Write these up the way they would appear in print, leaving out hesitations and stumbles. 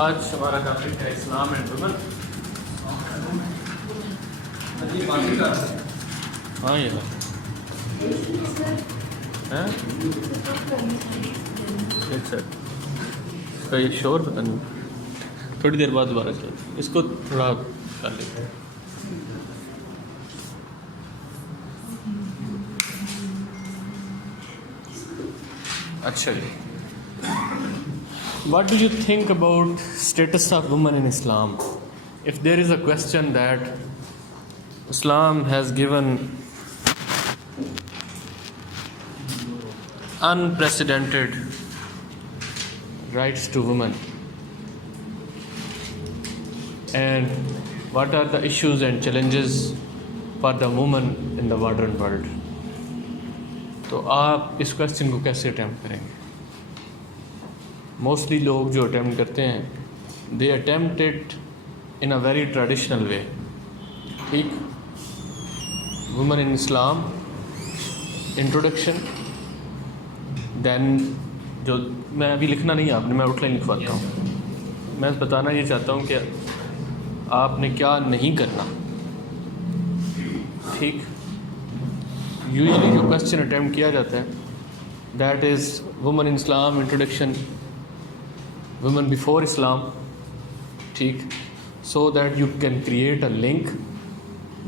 آج ہمارا ٹاپک ہے اسلام اینڈ وومن. ہاں یہ ایک سیکنڈ اس کا یہ شور پتہ نہیں, تھوڑی دیر بعد دوبارہ چلتے, اس کو تھوڑا کر لیتے ہیں. اچھا جی, what do you think about status of women in Islam? If there is a question that Islam has given unprecedented rights to women, and what are the issues and challenges for the woman in the modern world, تو آپ اس question کو کیسے attempt کریں گے؟ Mostly لوگ جو attempt کرتے ہیں they attempt it in a very traditional way. ٹھیک, وومن ان اسلام انٹروڈکشن, دین جو میں ابھی لکھنا نہیں ہے آپ نے, میں آؤٹ لائن لکھواتا ہوں. میں بتانا یہ چاہتا ہوں کہ آپ نے کیا نہیں کرنا. ٹھیک, یوزلی جو کوشچن اٹیمپٹ کیا جاتا ہے that is women in Islam introduction, women before Islam. ٹھیک, so that you can create a link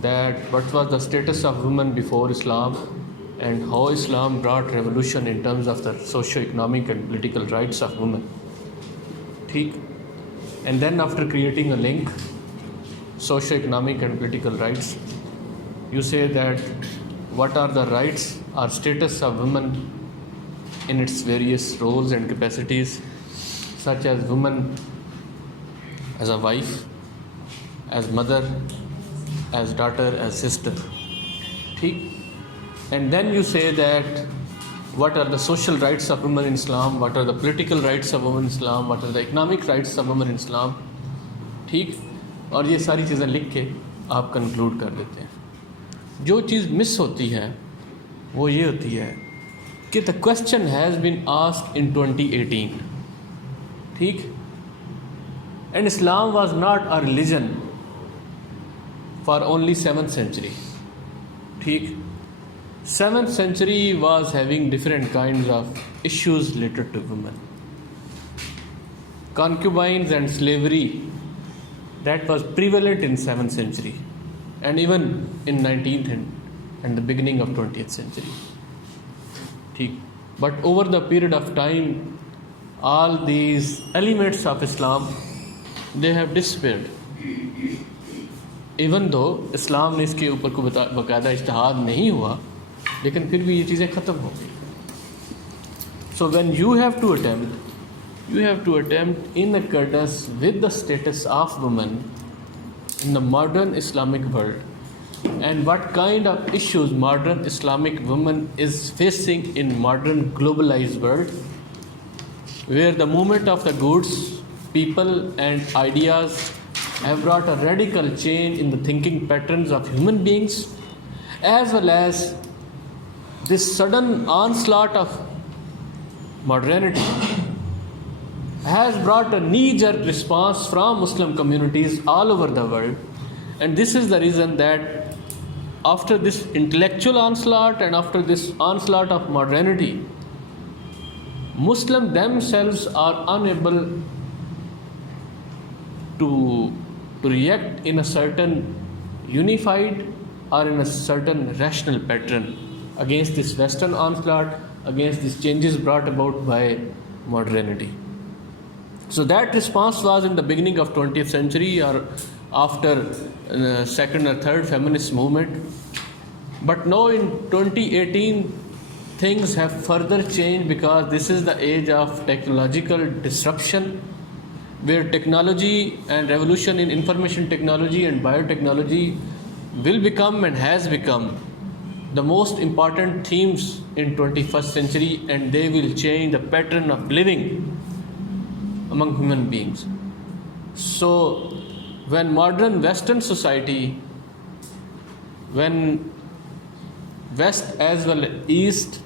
that what was the status of women before Islam and how Islam brought revolution in terms of the socio-economic and political rights of women. ٹھیک, and then after creating a link, socio-economic and political rights, you say that what are the rights or status of women in its various roles and capacities, such as woman as a wife, as mother, as daughter, as sister. ٹھیک, and then you say that what are the social rights of women in Islam, what are the political rights of women in Islam, what are the economic rights of women in Islam. ٹھیک, اور یہ ساری چیزیں لکھ کے آپ conclude کر دیتے ہیں. جو چیز مس ہوتی ہے وہ یہ ہوتی ہے کہ the question has been asked in 2018. ٹھیک, and Islam was not a religion for only 7th century. ٹھیک, 7th century was having different kinds of issues related to women. Concubines and slavery, that was prevalent in 7th century and even in 19th and the beginning of 20th century. ٹھیک, but over the period of time all these elements of Islam, they have disappeared. Even though اسلام نے اس کے اوپر کو باقاعدہ اجتہاد نہیں ہوا, لیکن پھر بھی یہ چیزیں ختم ہو گئی. So when you have to attempt in accordance with the status of women in the modern Islamic world, and what kind of issues modern Islamic women is facing in modern globalized world, where the movement of the goods, people and ideas have brought a radical change in the thinking patterns of human beings, as well as this sudden onslaught of modernity has brought a knee-jerk response from Muslim communities all over the world. And this is the reason that after this intellectual onslaught and after this onslaught of modernity, Muslims themselves are unable to react in a certain unified or in a certain rational pattern against this Western onslaught, against these changes brought about by modernity. So that response was in the beginning of 20th century or after second or third feminist movement. But now in 2018, things have further changed because this is the age of technological disruption, where technology and revolution in information technology and biotechnology will become and has become the most important themes in 21st century, and they will change the pattern of living among human beings. So when modern Western society, when West as well as East,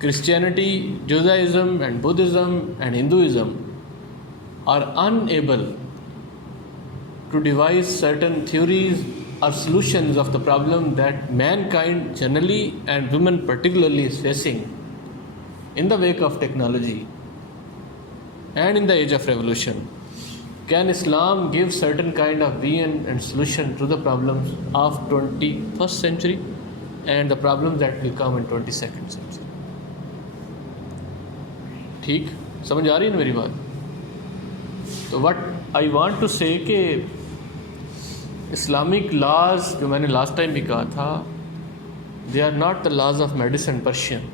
Christianity, Judaism and Buddhism and Hinduism are unable to devise certain theories or solutions of the problem that mankind generally and women particularly is facing in the wake of technology and in the age of revolution, can Islam give certain kind of vision and solution to the problems of 21st century and the problems that will come in 22nd century. ٹھیک سمجھ آ رہی ہے نا میری بات؟ تو what I want to سے کہ اسلامک لاز جو میں نے لاسٹ ٹائم بھی کہا تھا، they are not the laws of Medes and Persian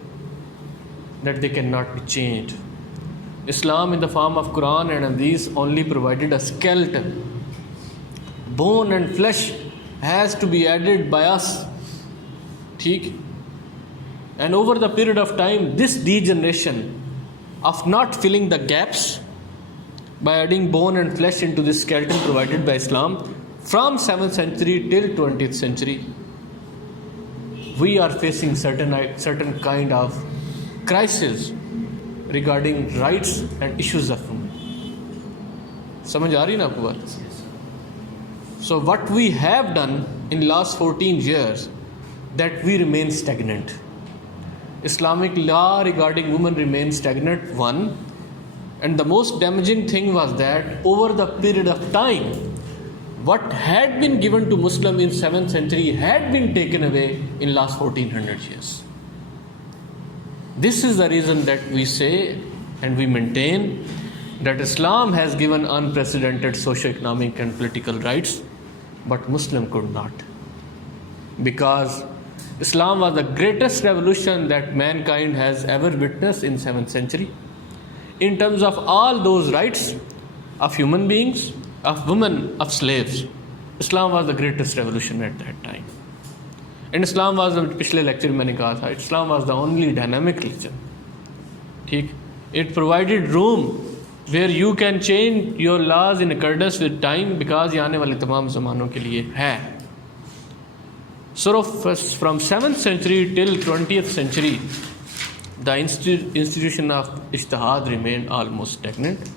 that they can not be change. Islam in the form of Quran and Hadith only provided a skeleton. Bone and flesh has to be added by us. ٹھیک. And over the period of time, this degeneration of not filling the gaps by adding bone and flesh into this skeleton provided by Islam from 7th century till 20th century, we are facing certain kind of crisis regarding rights and issues of women. سمجھ آ رہی نا آپ کو بات؟ So what we have done in last 14 years, that we remain stagnant. Islamic law regarding women remains stagnant, one. And the most damaging thing was that over the period of time, what had been given to Muslim in 7th century had been taken away in last 1400 years. This is the reason that we say and we maintain that Islam has given unprecedented socio-economic and political rights, but Muslim could not. Because Islam was the greatest revolution that mankind has ever witnessed in 7th century. In terms of all those rights of human beings, of women, of slaves, Islam was the greatest revolution at that time. And Islam was, پچھلے lecture میں نے کہا تھا, Islam was the only dynamic religion. ٹھیک. It provided room where you can change your laws in accordance with time, because یہ آنے والے تمام زمانوں کے لیے ہے. So from 7th century till 20th century, the institution of ijtihad remained almost stagnant.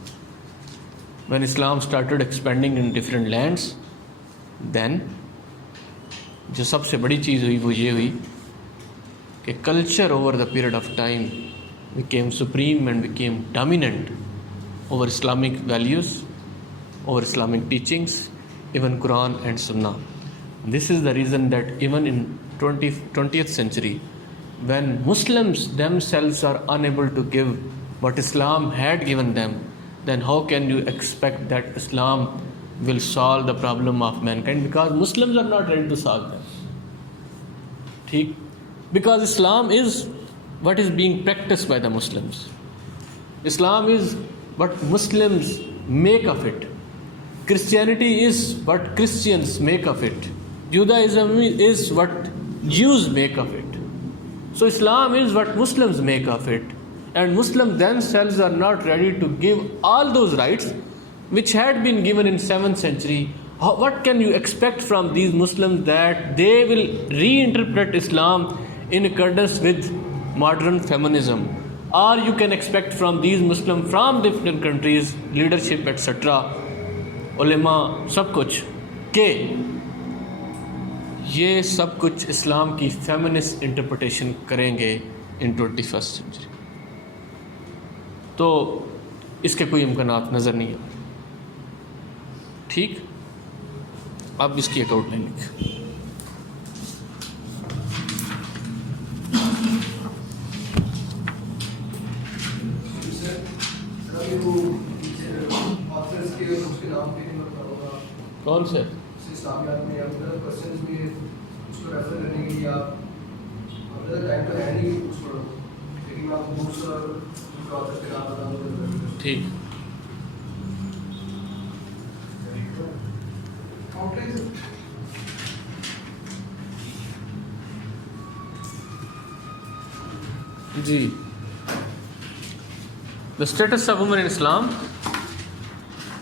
When Islam started expanding in different lands, then جو سب سے بڑی چیز ہوئی وہ یہ ہوئی کہ culture over the period of time became supreme and became dominant over Islamic values, over Islamic teachings, even Quran and Sunnah. This is the reason that even in 20th century, when Muslims themselves are unable to give what Islam had given them, then how can you expect that Islam will solve the problem of mankind? Because Muslims are not ready to solve them. ٹھیک. Because Islam is what is being practiced by the Muslims. Islam is what Muslims make of it. Christianity is what Christians make of it. Judaism is what Jews make of it. So Islam is what Muslims make of it. And Muslims themselves are not ready to give all those rights which had been given in 7th century. What can you expect from these Muslims that they will reinterpret Islam in accordance with modern feminism? Or you can expect from these Muslims from different countries, leadership etc., علماء, سب کچھ کہ یہ سب کچھ اسلام کی feminist interpretation کریں گے ان 21st century. تو اس کے کوئی امکانات نظر نہیں آتے. ٹھیک. اب اس کی ایک آؤٹ لائن لکھیں. کون سے؟ ٹھیک. جی. دا اسٹیٹس آف وومن ان اسلام.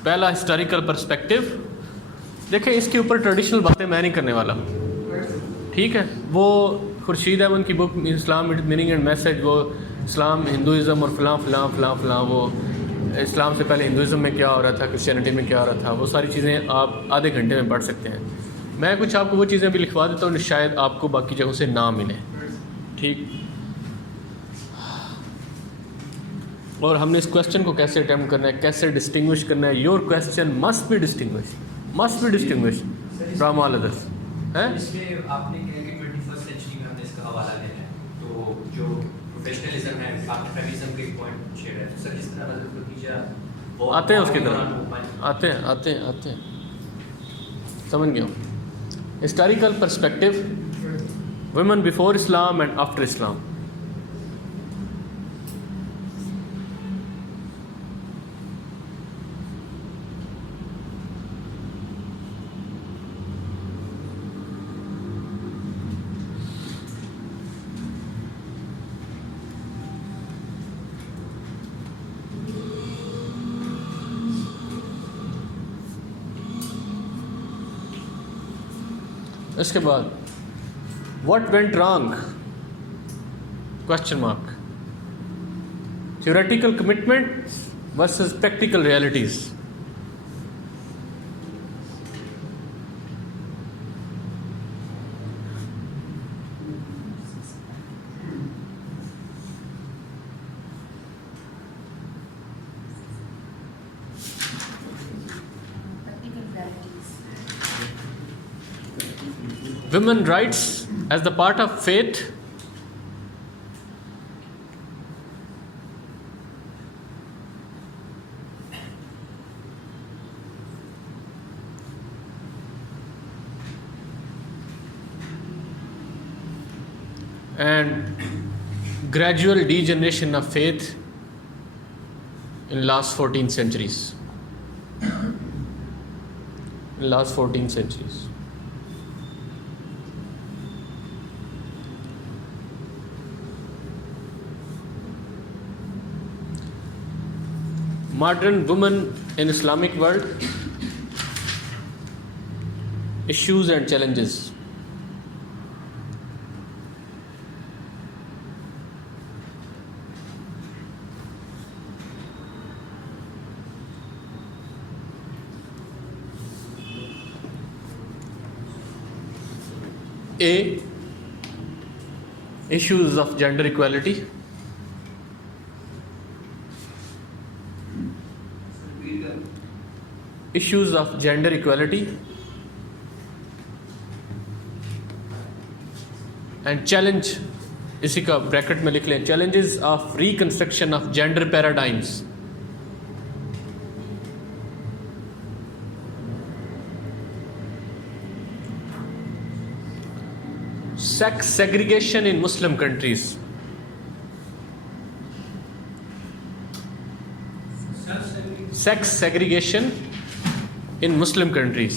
پہلا ہسٹوریکل پرسپیکٹو. دیکھیں اس کے اوپر ٹریڈیشنل باتیں میں نہیں کرنے والا. ٹھیک ہے. وہ خورشید احمد کی بک اسلام میننگ اینڈ میسج، وہ اسلام ہندوازم اور فلاں فلاں فلاں فلاں وہ اسلام سے پہلے ہندوازم میں کیا ہو رہا تھا، کرسچینٹی میں کیا ہو رہا تھا، وہ ساری چیزیں آپ آدھے گھنٹے میں پڑھ سکتے ہیں. میں کچھ آپ کو وہ چیزیں بھی لکھوا دیتا ہوں شاید آپ کو باقی جگہوں سے نہ ملیں. ٹھیک. اور ہم نے اس کویشچن کو کیسے اٹیمپٹ کرنا ہے، کیسے ڈسٹنگوش کرنا ہے. Your question must be distinguish from all others. اس میں آپ نے کہا کہ 21 سینچری میں ہم نے اس کا حوالہ دینا ہے، تو جو پروفیشنلزم ہے، آپ نے فیمنزم کا ایک پوائنٹ چھیڑا ہے، سر جس طرح حضرت خدیجہ آتے ہیں اس کی طرف آتے ہیں سمجھ گیا ہوں. Historical perspective, women before Islam and after Islam. اس کے بعد what went wrong question mark. Theoretical commitment versus practical realities. Women rights as the part of faith. And gradual degeneration of faith in last 14 centuries. Modern women in Islamic world, issues and challenges. A, issues of gender equality. Issues of gender equality and challenge, اسی کا bracket میں لکھ لیں, challenges of reconstruction of gender paradigms. Sex segregation in Muslim countries. Sex segregation in Muslim countries.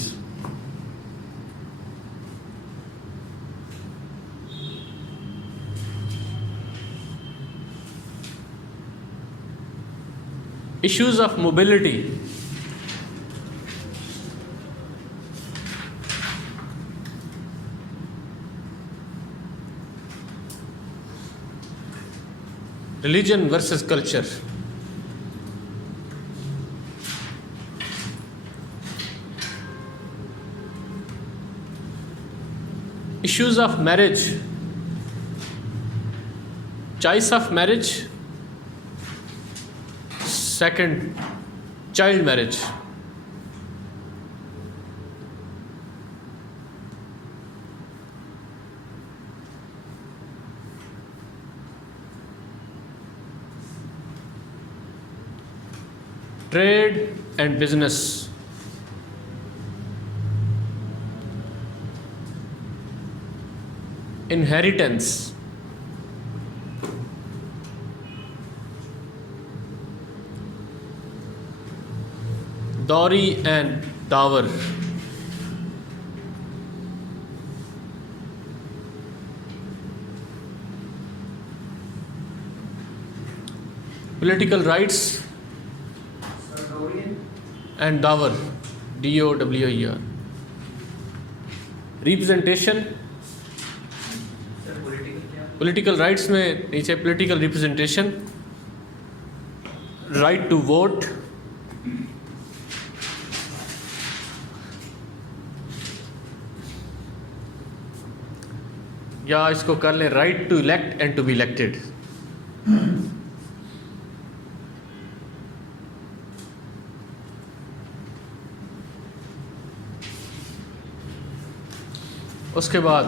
Issues of mobility. Religion versus culture. Issues of marriage, choice of marriage, second, child marriage. Trade and business. Inheritance. Dowry and dower. Political rights and dower, DOWER. Representation. Political rights میں نیچے political representation. Right to vote, یا اس کو کر لیں right to elect and to be elected. اس کے بعد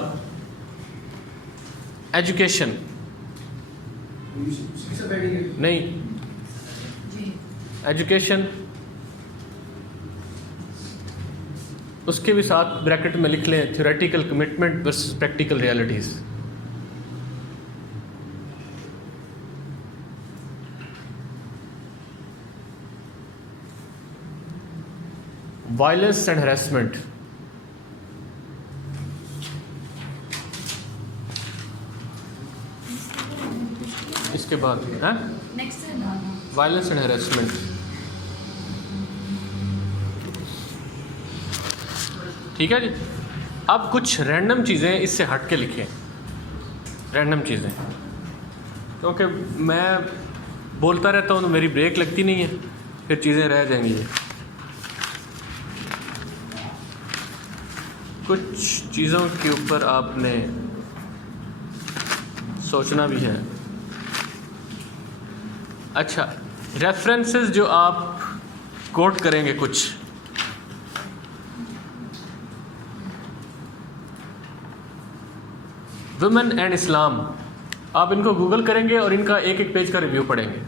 ایجوکیشن نہیں، ایجوکیشن اس کے بھی ساتھ بریکٹ میں لکھ لیں theoretical commitment versus practical realities. Violence and harassment, اس کے بعد وائلنس اینڈ ہراسمنٹ. ٹھیک ہے جی. اب کچھ رینڈم چیزیں اس سے ہٹ کے لکھیں، رینڈم چیزیں، کیونکہ میں بولتا رہتا ہوں تو میری بریک لگتی نہیں ہے، پھر چیزیں رہ جائیں گی. کچھ چیزوں کے اوپر آپ نے سوچنا بھی ہے. اچھا، ریفرنسز جو آپ کوٹ کریں گے، کچھ ویمن اینڈ اسلام، آپ ان کو گوگل کریں گے اور ان کا ایک ایک پیج کا ریویو پڑھیں گے.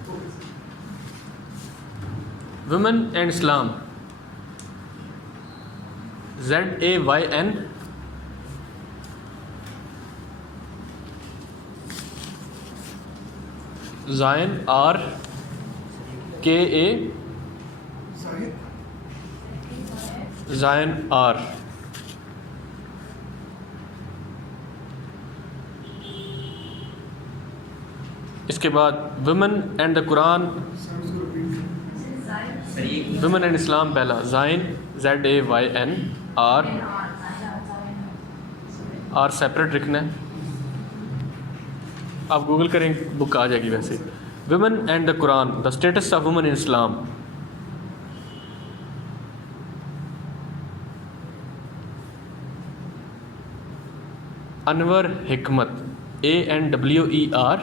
Women and Islam, ZAYN Zayn RKA Zayn R. اس کے بعد women and the Quran, women and Islam پہلا زائن ZAYN R سیپریٹ رکھنا ہے. آپ گوگل کریں بک آ جائے گی. ویسے women and the Quran, the status of women in Islam. Anwar Hekmat, ANWERHEKMAT.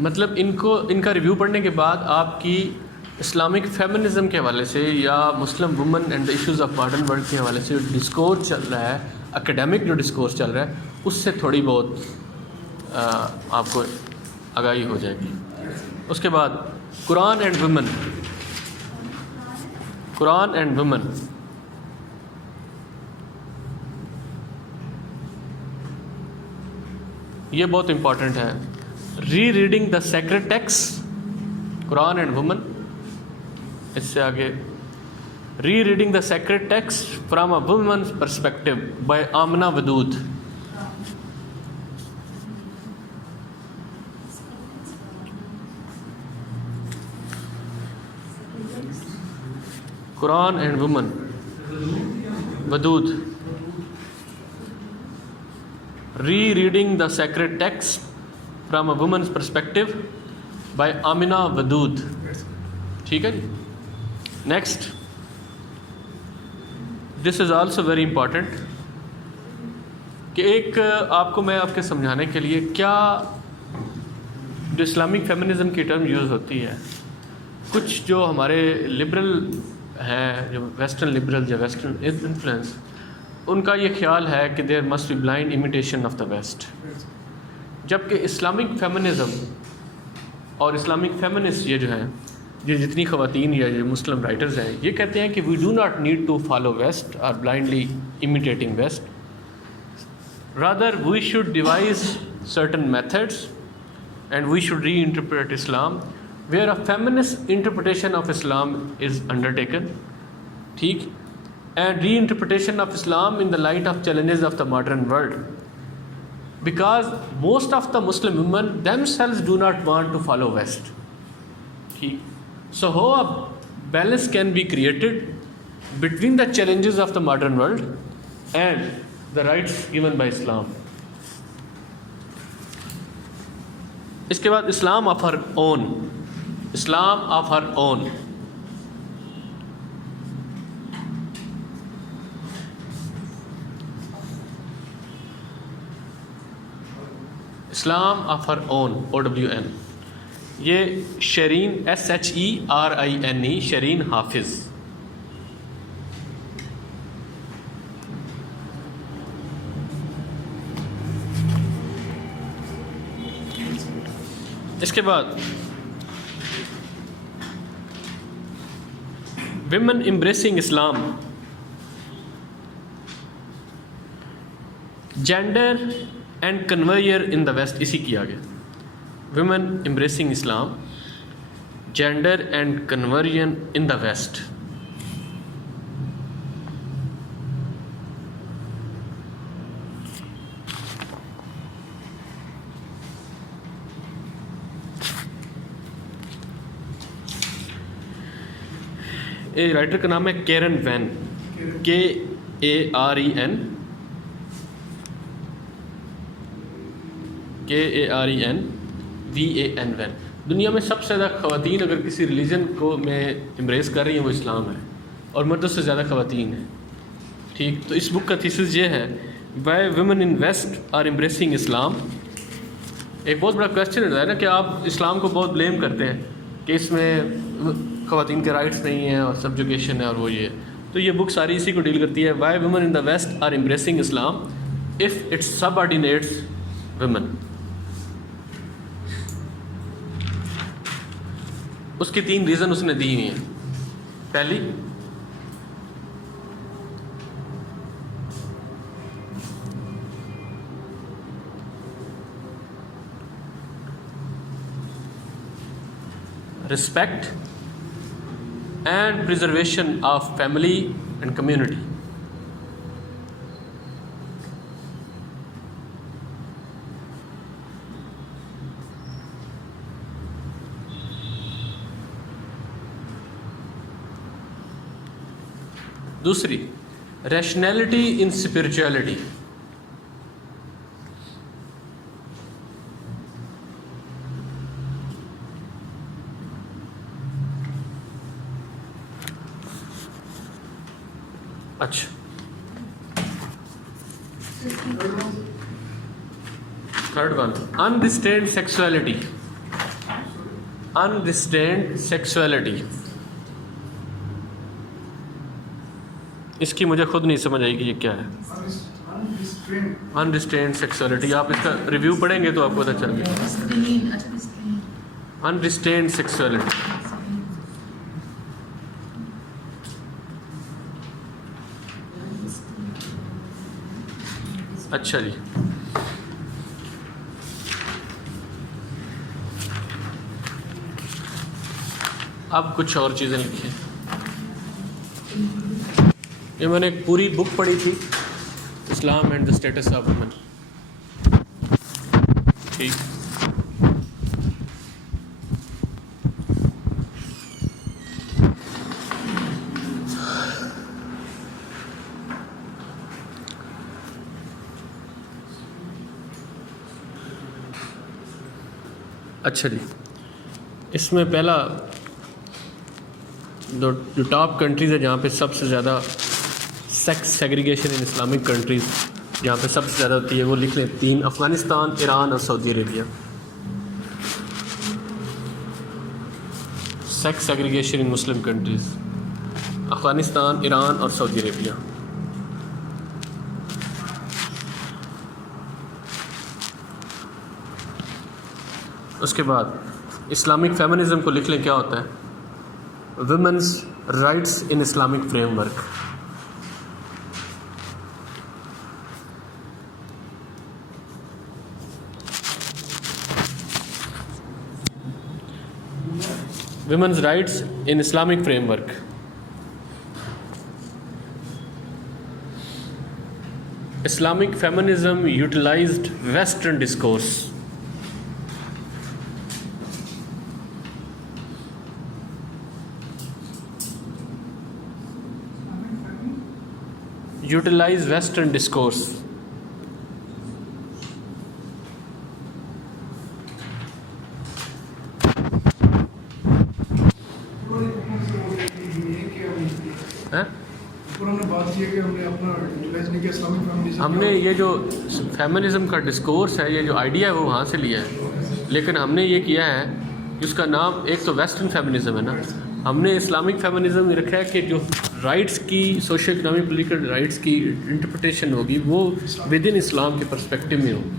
مطلب ان کا ریویو پڑھنے کے بعد آپ کی اسلامک فیمنزم کے حوالے سے یا Muslim woman and the issues of modern world کے حوالے سے جو ڈسکورس چل رہا ہے، اکیڈیمک جو ڈسکورس چل رہا ہے، اس سے تھوڑی بہت آپ کو آگاہی ہو جائے گی. اس کے بعد Quran and woman, Quran and woman, یہ بہت امپورٹنٹ ہے. Rereading the sacred text, Quran and woman. اس سے آگے rereading the sacred text from a woman's perspective by Amina Wadud. Quran and woman, Wadud. Rereading the sacred text from a woman's perspective by Amina Wadud. ٹھیک ہے جی. Next, this is also very important, کہ ایک آپ کو میں آپ کے سمجھانے کے لیے کیا جو اسلامک فیمنزم کی ٹرم یوز ہوتی ہے، کچھ جو ہمارے لبرل ہیں، جو ویسٹرن لبرل یا ویسٹرن انفلوئنس، ان کا یہ خیال ہے کہ there must be blind imitation of the west. جبکہ اسلامک فیمنزم اور اسلامک فیمنسٹ یہ جو ہیں، یہ جتنی خواتین یا جو مسلم رائٹرز ہیں، یہ کہتے ہیں کہ we do not need to follow west or blindly imitating west. Rather we should devise certain methods and we should reinterpret Islam where a feminist interpretation of Islam is undertaken. ٹھیک. And reinterpretation of Islam in the light of challenges of the modern world. Because most of the Muslim women themselves do not want to follow West. So how a balance can be created between the challenges of the modern world and the rights given by Islam. اس کے بعد Islam of her own. Islam of her own. Islam of her own OWN. یہ Sherine SHERINE Sherine Hafez. اس کے بعد women embracing Islam. Gender and conversion in the west. اسی کی آگے women embracing Islam, gender and conversion in the west. یہ writer کا نام ہے Karin van, KAREN VAN van. دنیا میں سب سے زیادہ خواتین اگر کسی ریلیجن کو میں امبریس کر رہی ہیں وہ اسلام ہے, اور مردوں سے زیادہ خواتین ہیں. ٹھیک, تو اس بک کا تھیسس یہ ہے why women in west are embracing Islam. ایک بہت بڑا کویشچن ہے نا کہ آپ اسلام کو بہت بلیم کرتے ہیں کہ اس میں خواتین کے رائٹس نہیں ہیں اور سبجوگیشن ہے اور وہ یہ. تو یہ بک ساری اسی کو ڈیل کرتی ہے, why women in the west are embracing Islam if it subordinates women. اس کی 3 ریزن اس نے دی ہوئی ہیں. پہلی, respect and preservation of family and community. دوسری, rationality in spirituality. اچھا, third one, unrestrained sexuality. Unrestrained sexuality. اس کی مجھے خود نہیں سمجھ آئی کہ یہ کیا ہے. Unrestrained sexuality, آپ اس کا ریویو پڑھیں گے تو آپ کو پتہ چل گیا. Unrestrained sexuality. اچھا جی, اب کچھ اور چیزیں لکھی. یہ میں نے ایک پوری بک پڑھی تھی, Islam and the status of women. ٹھیک, اچھا جی. اس میں پہلا جو ٹاپ کنٹریز ہے جہاں پہ سب سے زیادہ sex segregation in Islamic countries جہاں پہ سب سے زیادہ ہوتی ہے وہ لکھ لیں 3: افغانستان, ایران اور سعودی عربیہ. سیکس سیگریگیشن ان مسلم کنٹریز, افغانستان, ایران اور سعودی عربیہ. اس کے بعد اسلامک فیمنزم کو لکھ لیں کیا ہوتا ہے. Women's rights in Islamic frame work. Women's rights in Islamic framework. Islamic feminism utilized Western discourse. Utilize Western discourse. بات یہ ہے کہ ہم نے اپنا یوٹیلائز نہیں کیا اسلامک فیمنزم. ہم نے یہ جو فیمنزم کا ڈسکورس ہے، یہ جو آئیڈیا ہے وہ وہاں سے لیا ہے، لیکن ہم نے یہ کیا ہے کہ اس کا نام ایک تو ویسٹرن فیمنزم ہے نا، ہم نے اسلامک فیمنزم یہ رکھا ہے کہ جو رائٹس کی سوشل اکنامک پولیٹیکل رائٹس کی انٹرپریٹیشن ہوگی وہ ود ان اسلام کے پرسپیکٹو میں ہوگی.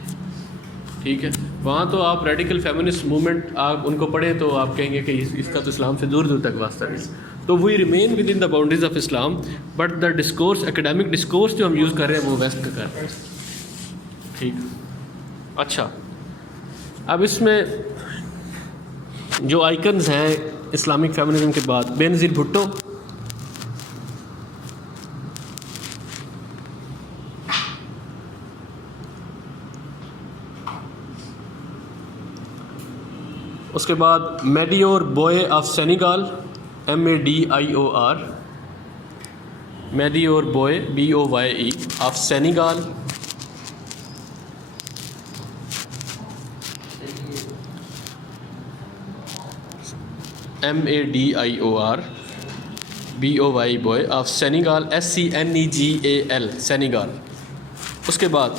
ٹھیک ہے، وہاں تو آپ ریڈیکل فیمنسٹ موومنٹ آپ ان کو پڑھیں تو آپ کہیں گے کہ اس کا تو اسلام سے دور دور تک واسطہ نہیں. تو we remain within the boundaries of Islam, but the discourse academic discourse جو ہم یوز کر رہے ہیں وہ ویسٹ کا کر رہے ہیں. ٹھیک. اچھا، اب اس میں جو آئیکنز ہیں اسلامک فیمنزم کے بعد، بے نظیر بھٹو، اس کے بعد میڈیور بوئے of Senegal, MADIOR، Madior Boye BOYE of Senegal. MADIOR BOY Boye of Senegal, SENEGAL Senegal. اس کے بعد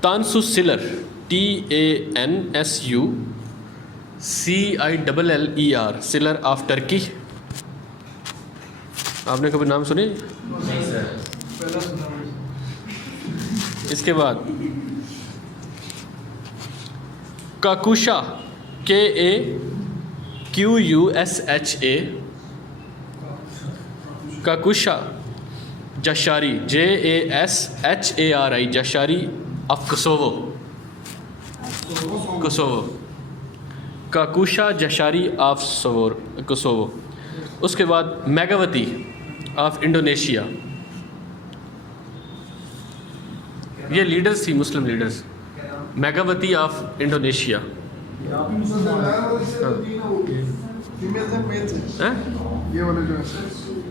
Tansu Ciller, TANSU CILLER Ciller of Turkey. آپ نے کبھی نام سنے؟ پہلا سنا ہے. اس کے بعد Kaqusha, KAQUSHA Kaqusha Jashari, JASHARI Jashari of Kosovo. Kaqusha Jashari of Kosovo. اس کے بعد میگاوتی آف انڈونیشیا. یہ لیڈرز تھی، Muslim leaders. Megawati of Indonesia.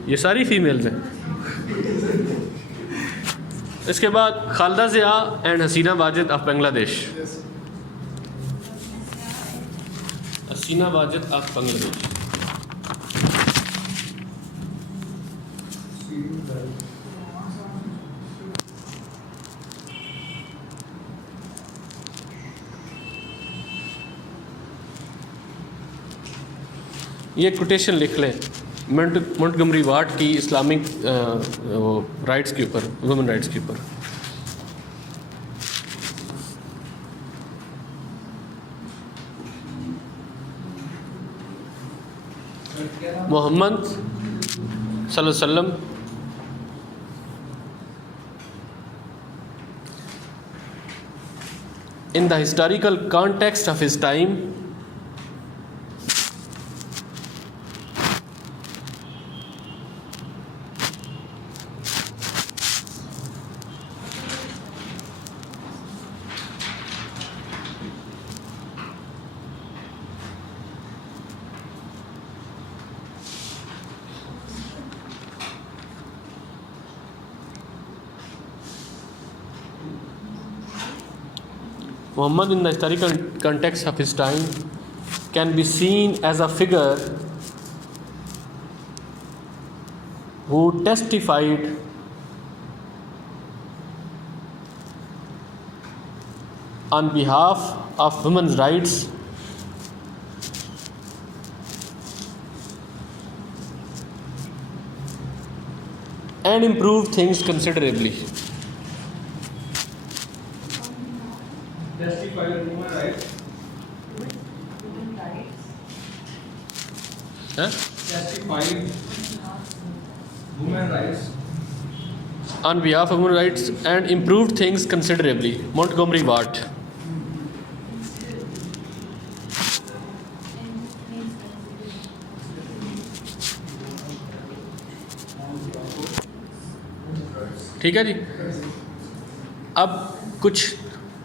یہ ساری فیمیلز ہیں. اس کے بعد Khaleda Zia and Hasina Wajed of Bangladesh. Hasina Wajed of بنگلہ دیش. یہ کوٹیشن لکھ لیں مونٹگمری وارٹ کی اسلامک رائٹس کے اوپر، وومن رائٹس کے اوپر. محمد صلی اللہ علیہ وسلم in the historical context of his time Muhammad in the historical context of his time can be seen as a figure who testified on behalf of women's rights and improved things considerably. Testified on human rights. Testified women rights. On behalf of women's rights and improved things considerably. Montgomery Watt. ٹھیک ہے جی. اب کچھ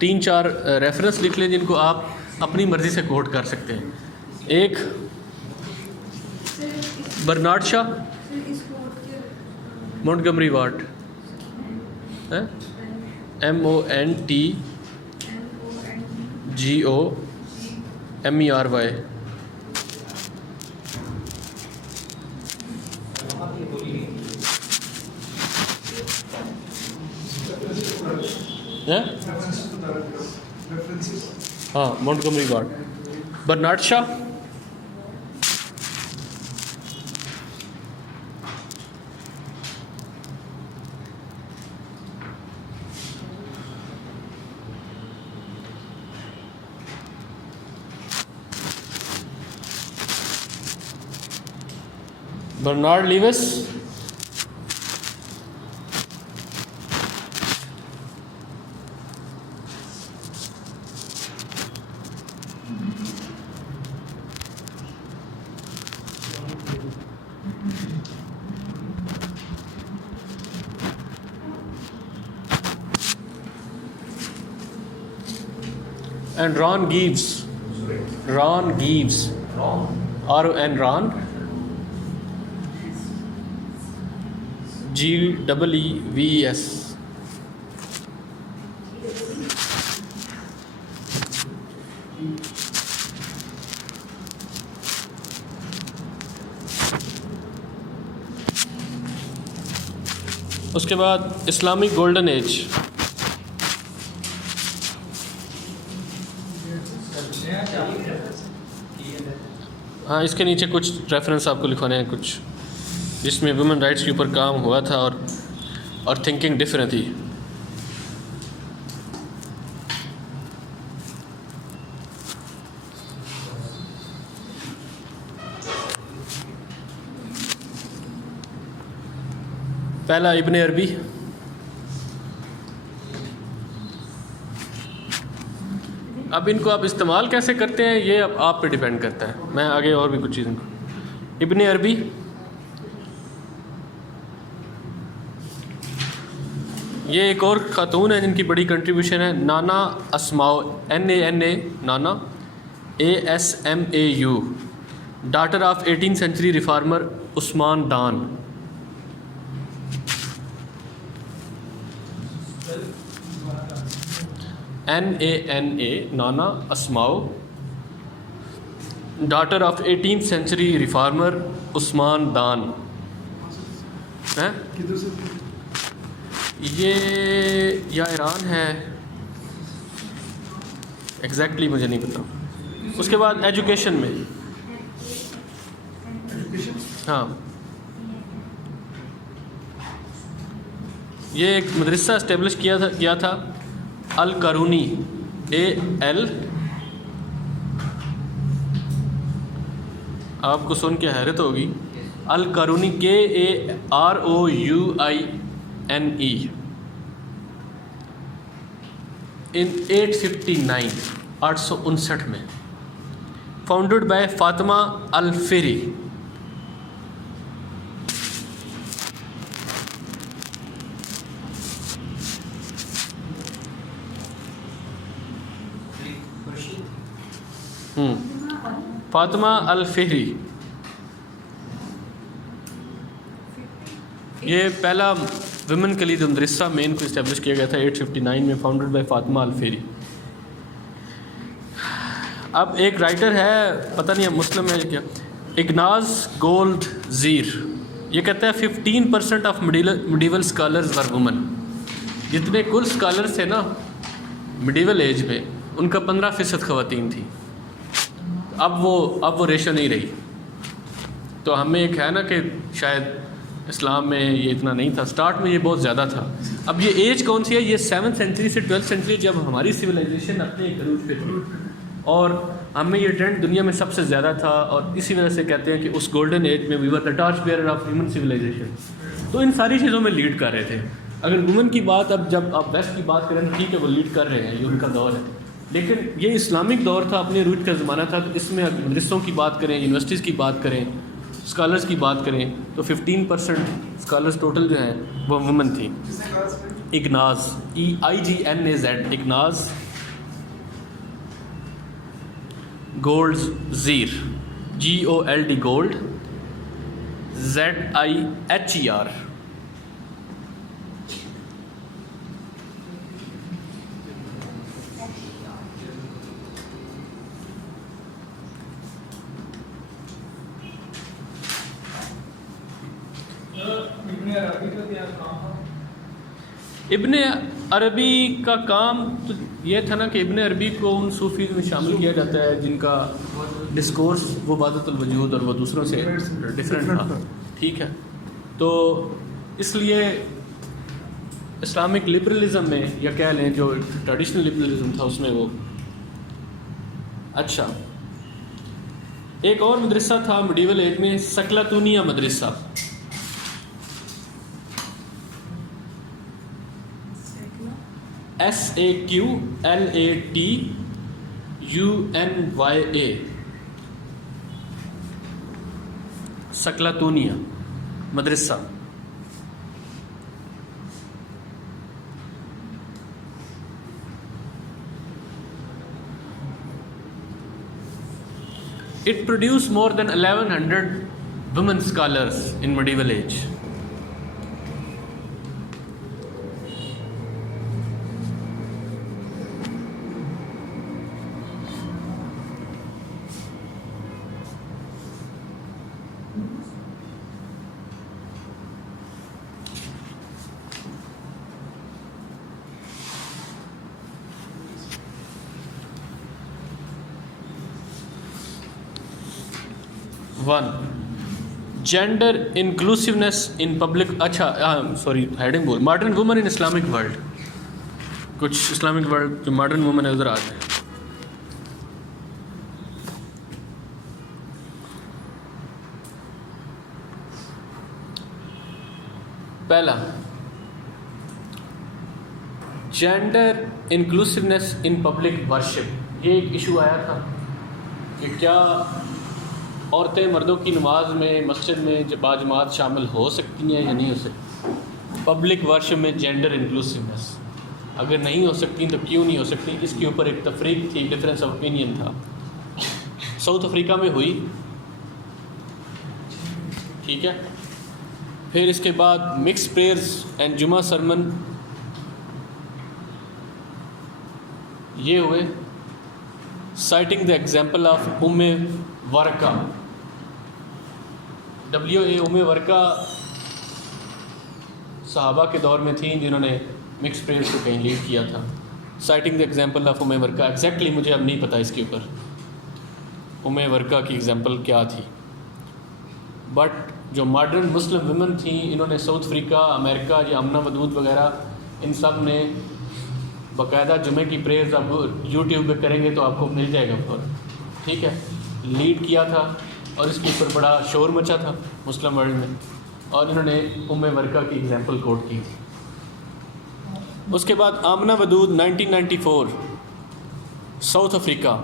3-4 reference لکھ لیں جن کو آپ اپنی مرضی سے کوٹ کر سکتے ہیں. ایک Bernard Shaw, Montgomery Watt, MONTGOMERY. References to the references. ہاں Montgomery Ward. Bernard Shaw. Bernard Lewis. And Ron Geeves. Ron Geeves. R-O-N Ron. G-E-E-V-E-S. اس کے بعد اسلامک گولڈن ایج. ہاں اس کے نیچے کچھ ریفرنس آپ کو لکھوانے ہیں کچھ جس میں ویمن رائٹس کے اوپر کام ہوا تھا اور تھنکنگ ڈفرینٹ تھی. پہلا ابن عربی. اب ان کو آپ استعمال کیسے کرتے ہیں یہ اب آپ پہ ڈیپینڈ کرتا ہے. میں آگے اور بھی کچھ چیزیں. ابن عربی یہ ایک اور خاتون ہے جن کی بڑی کنٹریبیوشن ہے. نانا اسماؤ. N-A-N-A Nana A-S-M-A-U. Daughter of 18th century reformer Usman Dan. N-A-N-A Nana Asmau. Daughter of 18th century reformer Usman Dan. کدھر سے؟ یہ یا ایران ہے ایگزیکٹلی مجھے نہیں پتا. اس کے بعد ایجوکیشن میں ہاں یہ ایک مدرسہ اسٹیبلش کیا تھا القرونی. A-L آپ کو سن کے حیرت ہوگی. القرونی K-A-R-O-U-I-N-E in 859 859 میں. فاؤنڈڈ بائی فاطمہ الفیری. فاطمہ الفہری. یہ پہلا ویمن کلید مدرسہ مین کو اسٹیبلش کیا گیا تھا 859 میں. فاؤنڈڈ بائی فاطمہ الفہری. اب ایک رائٹر ہے پتہ نہیں اب مسلم ہے کیا, اگناز گولڈ زیر. یہ کہتا ہے 15% of medieval scholars were women. جتنے کل اسکالرس تھے نا میڈیول ایج میں ان کا 15% خواتین تھیں. اب وہ ریشو نہیں رہی. تو ہمیں ایک ہے نا کہ شاید اسلام میں یہ اتنا نہیں تھا. سٹارٹ میں یہ بہت زیادہ تھا. اب یہ ایج کون سی ہے؟ یہ 7th century سے 12th century جب ہماری سویلائزیشن اپنے ایک عروج پہ تھی اور ہمیں یہ ٹرینڈ دنیا میں سب سے زیادہ تھا. اور اسی وجہ سے کہتے ہیں کہ اس گولڈن ایج میں we were the torch bearer of human civilization. تو ان ساری چیزوں میں لیڈ کر رہے تھے. اگر وومن کی بات اب جب آپ ویسٹ کی بات کریں ٹھیک ہے وہ لیڈ کر رہے ہیں, یہ ان کا دور ہے. لیکن یہ اسلامک دور تھا, اپنے عروج کا زمانہ تھا. تو اس میں مدرسوں کی بات کریں, یونیورسٹیز کی بات کریں, اسکالرس کی بات کریں تو 15% اسکالرس ٹوٹل جو ہیں وہ وومن تھیں. اگناز EIGNAZ اگناز گولڈ زیر GOLD گولڈ ZIHER. ابن عربی کا کام تو یہ تھا نا کہ ابن عربی کو ان صوفیز میں شامل کیا جاتا ہے جن کا ڈسکورس وہ وحدت الوجود اور وہ دوسروں سے ڈفرینٹ تھا. ٹھیک ہے, تو اس لیے اسلامک لبرلزم میں یا کہہ لیں جو ٹریڈیشنل لبرلزم تھا اس میں وہ. اچھا, ایک اور مدرسہ تھا میڈیول ایج میں, سکلاتونیہ مدرسہ. SAQLATUNYA, سکلاتونیہ مدرسہ. It produced more than 1100 women scholars in medieval age. One, gender inclusiveness in public. اچھا سوری ہیڈنگ بول, modern women in Islamic world. کچھ اسلامک ورلڈ جو ماڈرن وومن ہے ادھر آ جائیں. پہلا, gender inclusiveness in public worship. یہ ایک ایشو آیا تھا کہ کیا عورتیں مردوں کی نماز میں مسجد میں باجماعت شامل ہو سکتی ہیں یا نہیں ہو سکتی. پبلک ورشپ میں جینڈر انکلوسیونیس اگر نہیں ہو سکتی تو کیوں نہیں ہو سکتی, اس کے اوپر ایک تفریق تھی, ڈفرینس آف اوپینین تھا. ساؤتھ افریقہ میں ہوئی. ٹھیک ہے, پھر اس کے بعد مکس پریئرز اینڈ جمعہ سرمن یہ ہوئے. Sighting the example of Waraqah, ام ورقہ صحابہ کے دور میں تھیں جنہوں نے مکس پریئرز کو کہیں لیڈ کیا تھا. Sighting the example of Waraqah, exactly مجھے اب نہیں پتہ اس کے اوپر ام ورقہ کی ایگزامپل کیا تھی, بٹ جو ماڈرن مسلم ویمن تھیں انہوں نے ساؤتھ افریقہ, امریکہ یا امنا ودود وغیرہ ان سب نے باقاعدہ جمعے کی پریئرز آپ یوٹیوب پہ کریں گے تو آپ کو مل جائے گا پر. ٹھیک ہے, لیڈ کیا تھا اور اس کے اوپر بڑا شور مچا تھا مسلم ورلڈ میں, اور انہوں نے ام ورقہ کی ایگزامپل کوٹ کی تھی. اس کے بعد آمنہ ودود 1994 South Africa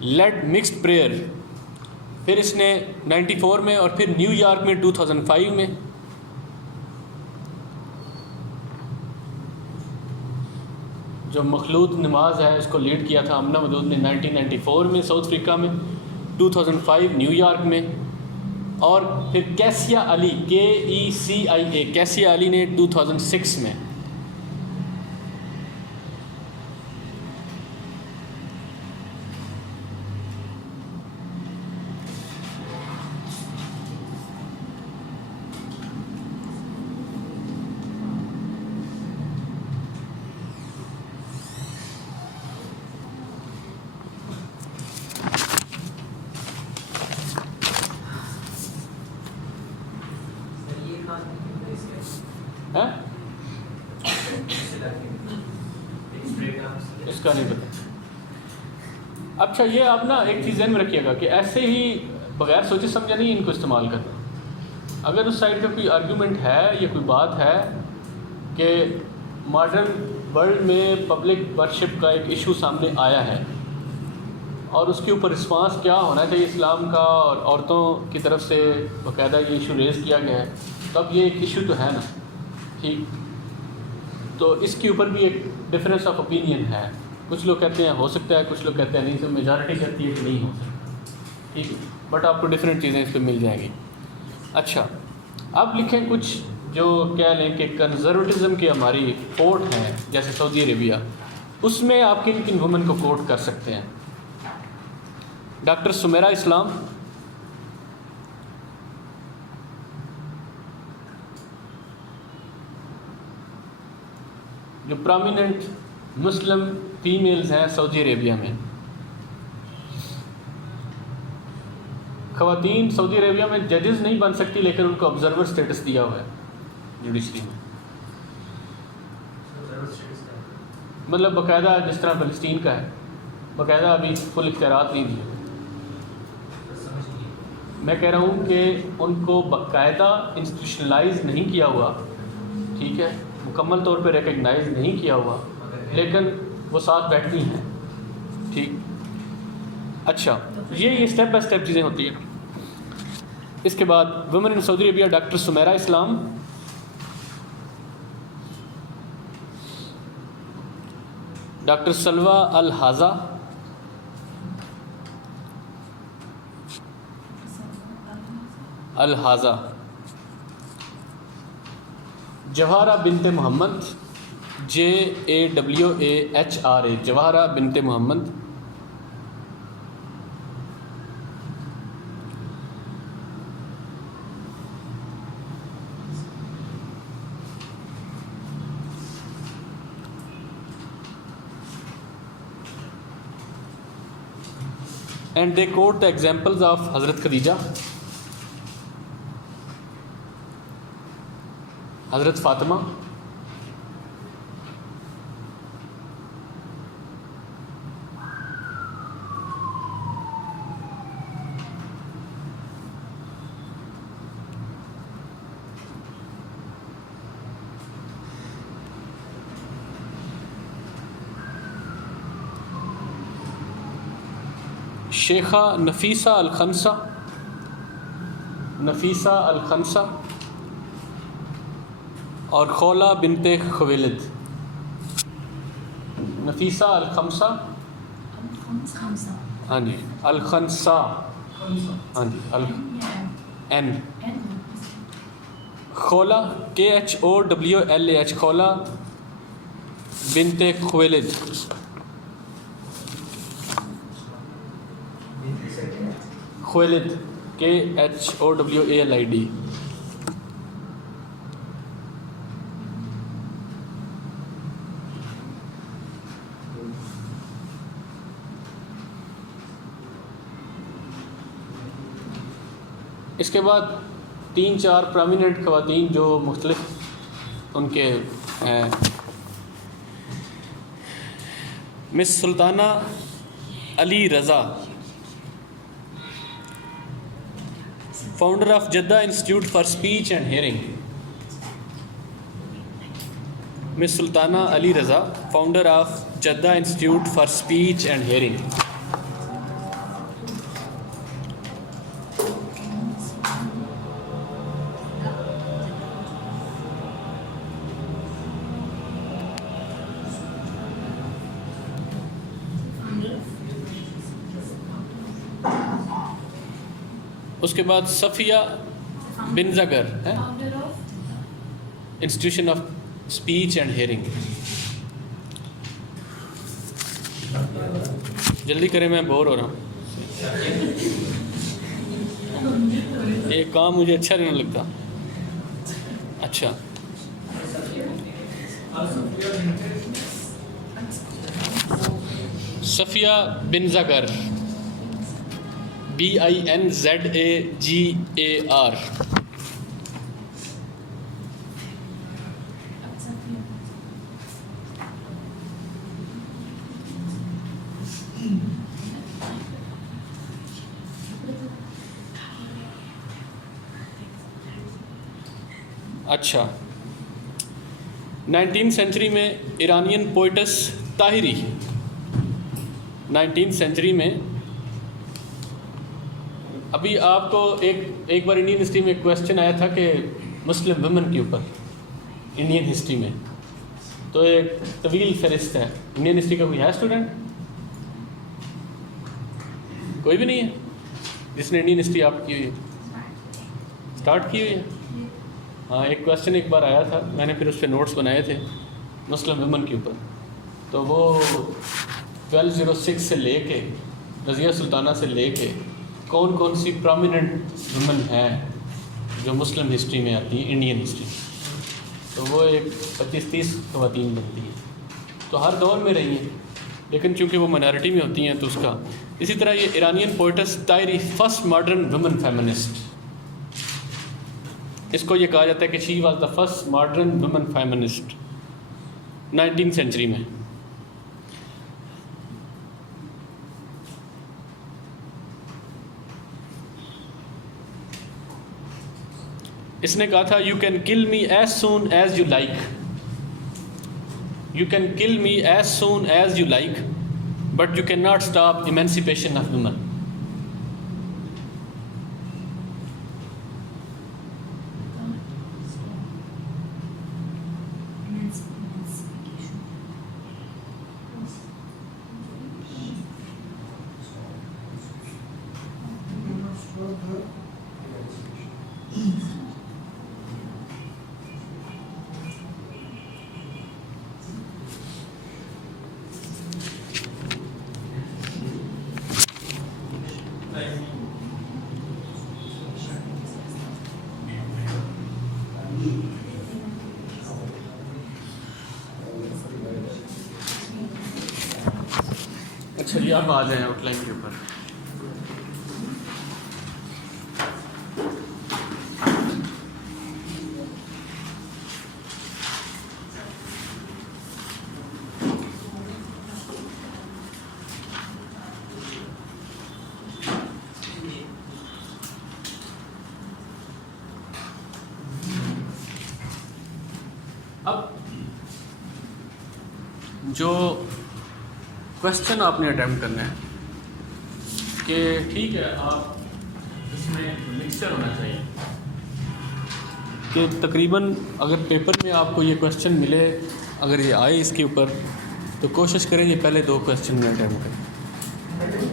lead mixed prayer. پھر اس نے 94 میں اور پھر نیو یارک میں 2005 میں. جو مخلوط نماز ہے اس کو لیڈ کیا تھا آمنہ ودود نے 1994 میں ساؤتھ افریقہ میں, 2005 نیو یارک میں. اور پھر کیسیا علی, KECIA, کیسیا علی نے 2006 میں. اس کا نہیں پتہ. اچھا, یہ آپ نا ایک چیز ذہن میں رکھیے گا کہ ایسے ہی بغیر سوچے سمجھے نہیں ان کو استعمال کرنا. اگر اس سائڈ پہ کوئی آرگیومنٹ ہے یا کوئی بات ہے کہ ماڈرن ورلڈ میں پبلک ورشپ کا ایک ایشو سامنے آیا ہے اور اس کے اوپر رسپانس کیا ہونا چاہیے اسلام کا, اور عورتوں کی طرف سے باقاعدہ یہ ایشو ریز کیا گیا ہے, تو اب یہ ایک ایشو تو ہے نا. ٹھیک, تو اس کے اوپر بھی ایک ڈفرینس آف اوپینین ہے. کچھ لوگ کہتے ہیں ہو سکتا ہے, کچھ لوگ کہتے ہیں نہیں, تو میجارٹی کہتی ہے کہ نہیں ہو سکتا. ٹھیک, بٹ آپ کو ڈفرینٹ چیزیں اس پہ مل جائیں گی. اچھا, اب لکھیں کچھ جو کہہ لیں کہ کنزرویٹزم کی ہماری کوٹ ہیں, جیسے سعودی عربیہ, اس میں آپ کن کن وومن کو کوٹ کر سکتے ہیں. ڈاکٹر سمیرہ اسلام, جو پرومیننٹ مسلم فیمیلز ہیں سعودی عربیہ میں. خواتین سعودی عربیہ میں ججز نہیں بن سکتی لیکن ان کو آبزرور اسٹیٹس دیا ہوا ہے جوڈیشری میں. مطلب باقاعدہ جس طرح فلسطین کا ہے باقاعدہ ابھی فل اختیارات نہیں دیے. میں کہہ رہا ہوں کہ ان کو باقاعدہ انسٹیٹیوشنلائز نہیں کیا ہوا, ٹھیک ہے, مکمل طور پہ ریکگنائز نہیں کیا ہوا, لیکن وہ ساتھ بیٹھتی ہیں, ٹھیک. اچھا, یہ اسٹیپ بائی اسٹیپ چیزیں ہوتی ہیں. اس کے بعد women in Saudi Arabia, doctor Samira Islam, doctor Salwa al Hazza, Jawahara bint Mohammed, JAWAHRA, جواہرہ bint Muhammad, and they quote the examples of حضرت خدیجہ, حضرت فاطمہ, شیخہ نفیسہ الخنسہ اور خولہ بنت خویلد. نفیسہ الخمسہ, ہاں جی, الخنسہ, ہاں جی, این, خولہ KHOWLAH, خولہ بنت خویلد, KHOWALID. اس کے بعد 3-4 پرومیننٹ خواتین جو مختلف ان کے ہیں. Miss Sultana Ali Raza, founder of Jeddah institute for speech and hearing. Miss Sultana Ali Raza, founder of Jeddah institute for speech and hearing. اس کے بعد Safia bin Zagar, institution of speech and hearing. جلدی کریں, میں bore ہو رہا ہوں, یہ کام مجھے اچھا نہیں لگتا. اچھا, صفیہ بن زگر, BINZAGAR. اچھا, 19th سینچری میں Iranian poets Tahiri. 19th century میں ابھی آپ کو ایک بار انڈین ہسٹری میں ایک کویشچن آیا تھا کہ مسلم ویمن کے اوپر انڈین ہسٹری میں, تو ایک طویل فہرست ہے. انڈین ہسٹری کا کوئی ہے اسٹوڈنٹ؟ کوئی بھی نہیں ہے جس نے انڈین ہسٹری آپ کی ہوئی ہے, اسٹارٹ کی ہوئی ہے؟ ہاں, ایک کویشچن ایک بار آیا تھا, میں نے پھر اس پہ نوٹس بنائے تھے مسلم ویمن کے اوپر. تو وہ 1206 سے لے کے رضیہ سلطانہ سے لے کے کون کون سی پرومیننٹ ویمن ہیں جو مسلم ہسٹری میں آتی ہیں, انڈین ہسٹری. تو وہ ایک 25-30 خواتین بنتی ہیں، تو ہر دور میں رہی ہیں، لیکن چونکہ وہ مائنارٹی میں ہوتی ہیں تو اس کا. اسی طرح یہ Iranian poets Tahirih first modern women feminist, اس کو یہ کہا جاتا ہے کہ she was the first modern women feminist 19 century میں. اس نے کہا تھا you can kill me as soon as you like, you can kill me as soon as you like but you can not stop emancipation of women. اچھا جی، آپ آ جائیں out line کے اوپر. اب جو کوشچن آپ نے اٹیمپٹ کرنا ہے کہ ٹھیک ہے، آپ اس میں مکسچر ہونا چاہیے کہ تقریباً اگر پیپر میں آپ کو یہ کوشچن ملے، اگر یہ آئے اس کے اوپر، تو کوشش کریں یہ پہلے 2 کوشچن میں اٹیمپٹ کریں،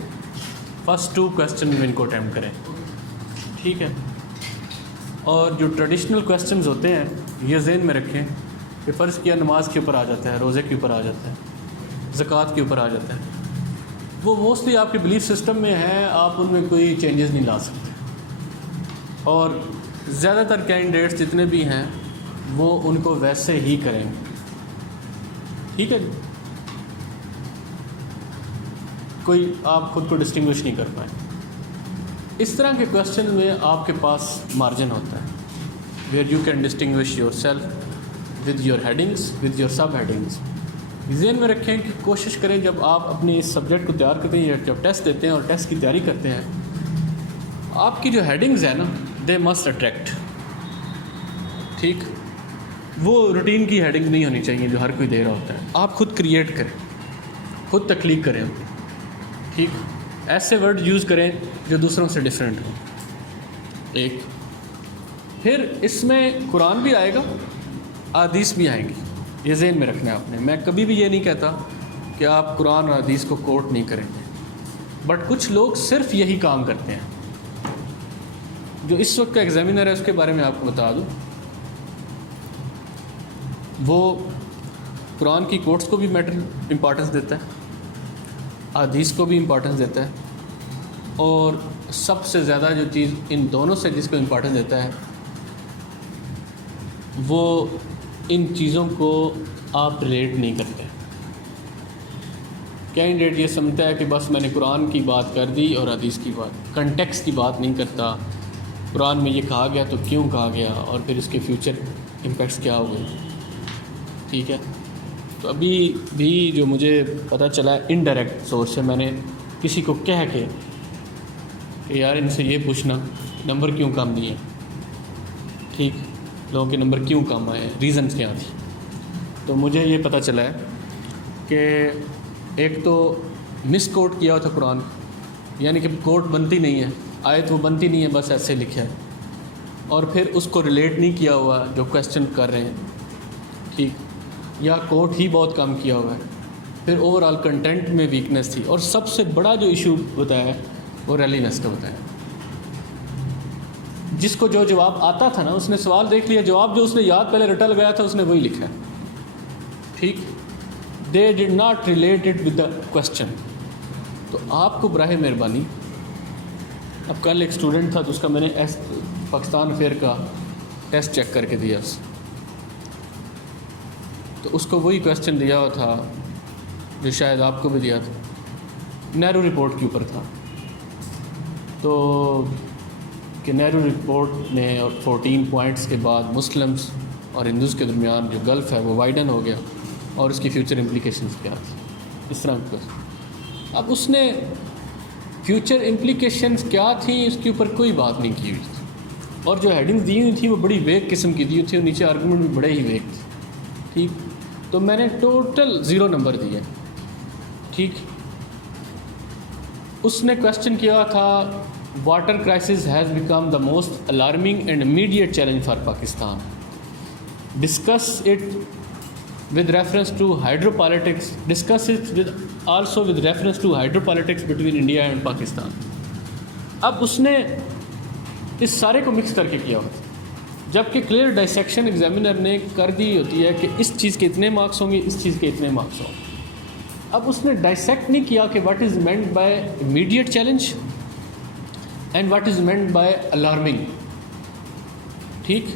فرسٹ 2 کوشچن میں ان کو اٹیمپٹ کریں، ٹھیک ہے. اور جو ٹریڈیشنل کوشچنز ہوتے ہیں یہ ذہن میں رکھیں کہ فرض کیا نماز کے اوپر آ جاتا ہے، روزے کے اوپر آ جاتا ہے، زکوٰۃ کے اوپر آ جاتا ہے، وہ موسٹلی آپ کے بلیف سسٹم میں ہے، آپ ان میں کوئی چینجز نہیں لا سکتے. اور زیادہ تر کینڈیڈیٹس جتنے بھی ہیں وہ ان کو ویسے ہی کریں گے، ٹھیک ہے. کوئی آپ خود کو ڈسٹنگوش نہیں کر پائیں. اس طرح کے کوشچن میں آپ کے پاس مارجن ہوتا ہے where you can distinguish your self with your headings with your sub headings. ذہن میں رکھیں کہ کوشش کریں جب آپ اپنے اس سبجیکٹ کو تیار کرتے ہیں یا جب ٹیسٹ دیتے ہیں اور ٹیسٹ کی تیاری کرتے ہیں، آپ کی جو ہیڈنگز ہیں نا دے مسٹ اٹریکٹ، ٹھیک. وہ روٹین کی ہیڈنگ نہیں ہونی چاہیے جو ہر کوئی دے رہا ہوتا ہے. آپ خود کریٹ کریں، خود تخلیق کریں، ٹھیک. ایسے ورڈ یوز کریں جو دوسروں سے ڈفرینٹ ہوں. ایک پھر اس میں قرآن بھی آئے گا، احادیث بھی آئیں گی، یہ ذہن میں رکھنا ہے آپ نے. میں کبھی بھی یہ نہیں کہتا کہ آپ قرآن اور حدیث کو کوٹ نہیں کریں گے، بٹ کچھ لوگ صرف یہی کام کرتے ہیں. جو اس وقت کا ایگزامینر ہے اس کے بارے میں آپ کو بتا دوں، وہ قرآن کی کوٹس کو بھی امپارٹنس دیتا ہے، حدیث کو بھی امپارٹنس دیتا ہے، اور سب سے زیادہ جو چیز ان دونوں سے جس کو امپارٹنس دیتا ہے وہ ان چیزوں کو آپ ریلیٹ نہیں کرتے. کینڈیڈیٹ یہ سمجھتا ہے کہ بس میں نے قرآن کی بات کر دی اور حدیث کی بات، کنٹیکسٹ کی بات نہیں کرتا. قرآن میں یہ کہا گیا تو کیوں کہا گیا اور پھر اس کے فیوچر امپیکٹس کیا ہو گئے، ٹھیک ہے. تو ابھی بھی جو مجھے پتہ چلا ہے انڈائریکٹ سورس سے، میں نے کسی کو کہہ کے کہ یار ان سے یہ پوچھنا نمبر کیوں کم دیے، ٹھیک، لوگوں کے نمبر کیوں کم آئے، ریزنس کیا تھی. تو مجھے یہ پتہ چلا ہے کہ ایک تو مس کوٹ کیا ہوا تھا قرآن، یعنی کہ کوٹ بنتی نہیں ہے، آیت وہ بنتی نہیں ہے، بس ایسے لکھا ہے. اور پھر اس کو ریلیٹ نہیں کیا ہوا جو کویسچن کر رہے ہیں، ٹھیک، یا کوٹ ہی بہت کم کیا ہوا ہے. پھر اوور آل کنٹینٹ میں ویکنیس تھی، اور سب سے بڑا جو ایشو بتایا ہے وہ ریلیونس کا بتایا. جس کو جو جواب آتا تھا نا اس نے سوال دیکھ لیا، جواب جو اس نے یاد پہلے رٹا لگایا تھا اس نے وہی لکھا ہے، ٹھیک. They did not related with the question. تو آپ کو براہ مہربانی، اب کل ایک اسٹوڈنٹ تھا تو اس کا میں نے پاکستان افیئر کا ٹیسٹ چیک کر کے دیا. تو اس کو وہی کویسچن دیا ہوا تھا جو شاید آپ کو بھی دیا تھا، نہرو رپورٹ کے اوپر تھا. تو کہ نہرو رپورٹ میں 14 پوائنٹس کے بعد مسلمس اور ہندوز کے درمیان جو گلف ہے وہ وائڈن ہو گیا، اور اس کی فیوچر امپلیکیشنز کیا تھی، اس طرح کا. اب اس نے فیوچر امپلیکیشنز کیا تھیں اس کے اوپر کوئی بات نہیں کی ہوئی تھی، اور جو ہیڈنگز دی ہوئی تھی وہ بڑی ویگ قسم کی دی ہوئی تھی، اور نیچے آرگومنٹ بھی بڑے ہی ویگ تھے. ٹھیک، تو میں نے ٹوٹل 0 نمبر دیے. ٹھیک، اس نے کویسچن کیا تھا water crisis has become the most alarming and immediate challenge for Pakistan. Discuss it with reference to hydropolitics, discuss it with reference to hydropolitics between India and Pakistan. اب اس نے اس سارے کو مکس کر کے کیا ہوتا، جبکہ کلیئر ڈائسیکشن ایگزامینر نے کر دی ہوتی ہے کہ اس چیز کے اتنے مارکس ہوں گے، اس چیز کے اتنے مارکس ہوں گے. اب اس نے ڈائسیکٹ نہیں کیا کہ what is meant by immediate challenge and what is meant by alarming. ٹھیک،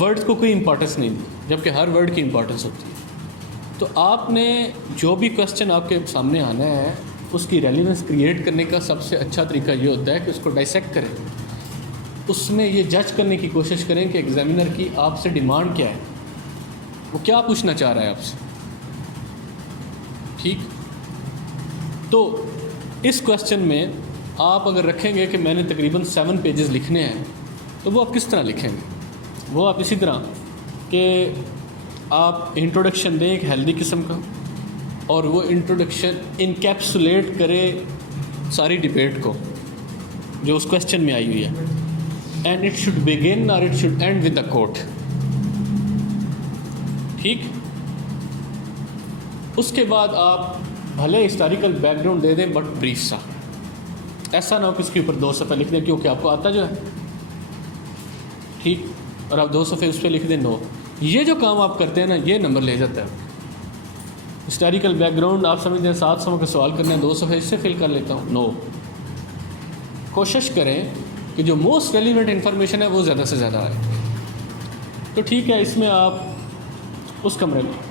ورڈز کو کوئی امپورٹنس نہیں دی، جبکہ ہر ورڈ کی امپورٹنس ہوتی ہے. تو آپ نے جو بھی کویسچن آپ کے سامنے آنا ہے اس کی ریلیونس کریٹ کرنے کا سب سے اچھا طریقہ یہ ہوتا ہے کہ اس کو ڈائسیکٹ کریں، اس میں یہ جج کرنے کی کوشش کریں کہ ایگزامینر کی آپ سے ڈیمانڈ کیا ہے، وہ کیا پوچھنا چاہ رہا ہے آپ سے. ٹھیک، تو اس کویسچن میں آپ اگر رکھیں گے کہ میں نے تقریباً 7 پیجز لکھنے ہیں، تو وہ آپ کس طرح لکھیں گے؟ وہ آپ اسی طرح کہ آپ انٹروڈکشن دیں ایک ہیلدی قسم کا، اور وہ انٹروڈکشن انکیپسولیٹ کرے ساری ڈبیٹ کو جو اس کویسچن میں آئی ہوئی ہے، اینڈ اٹ شوڈ بگن اور it should end with the quote. ٹھیک، اس کے بعد آپ بھلے ہسٹوریکل بیک گراؤنڈ دے دیں بٹ بریف سا، ایسا نہ ہو کہ اس کے اوپر 2 صفحے لکھ دیں کیونکہ آپ کو آتا جو ہے. ٹھیک، اور آپ 2 صفحے اس پہ لکھ دیں 9. یہ جو کام آپ کرتے ہیں نا، یہ نمبر لے جاتا ہے. ہسٹوریکل بیک گراؤنڈ آپ سمجھتے ہیں 700 کے سوال کرنے ہیں، 2 صفحے اس سے فل کر لیتا ہوں. 9. کوشش کریں کہ جو موسٹ ریلیونٹ انفارمیشن ہے وہ زیادہ سے زیادہ آئے. تو ٹھیک ہے، اس میں آپ اس کمرے میں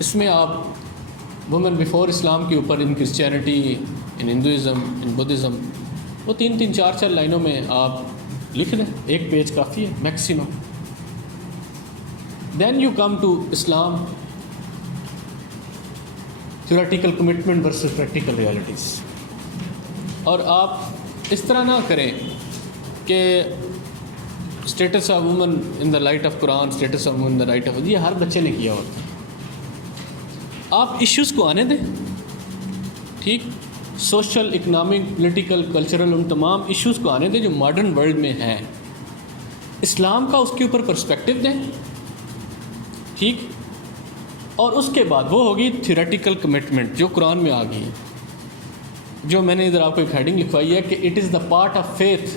اس میں آپ وومن بیفور اسلام کے اوپر in Christianity, in Hinduism, in Buddhism, وہ 3 4 لائنوں میں آپ لکھ دیں. 1 پیج کافی ہے maximum. Then you come to Islam theoretical commitment versus practical realities. اور آپ اس طرح نہ کریں کہ status of women in the light of Quran, status of women in the light of, یہ ہر بچے نے کیا ہوتا ہے. آپ ایشوز کو آنے دیں. ٹھیک، سوشل، اکنامک، پولیٹیکل، کلچرل، ان تمام ایشوز کو آنے دیں جو ماڈرن ورلڈ میں ہیں. اسلام کا اس کے اوپر پرسپیکٹو دیں. ٹھیک، اور اس کے بعد وہ ہوگی تھیوریٹیکل کمٹمنٹ جو قرآن میں آ گئی ہے، جو میں نے ادھر آپ کو ایک ہیڈنگ لکھوائی ہے کہ it is the part of faith.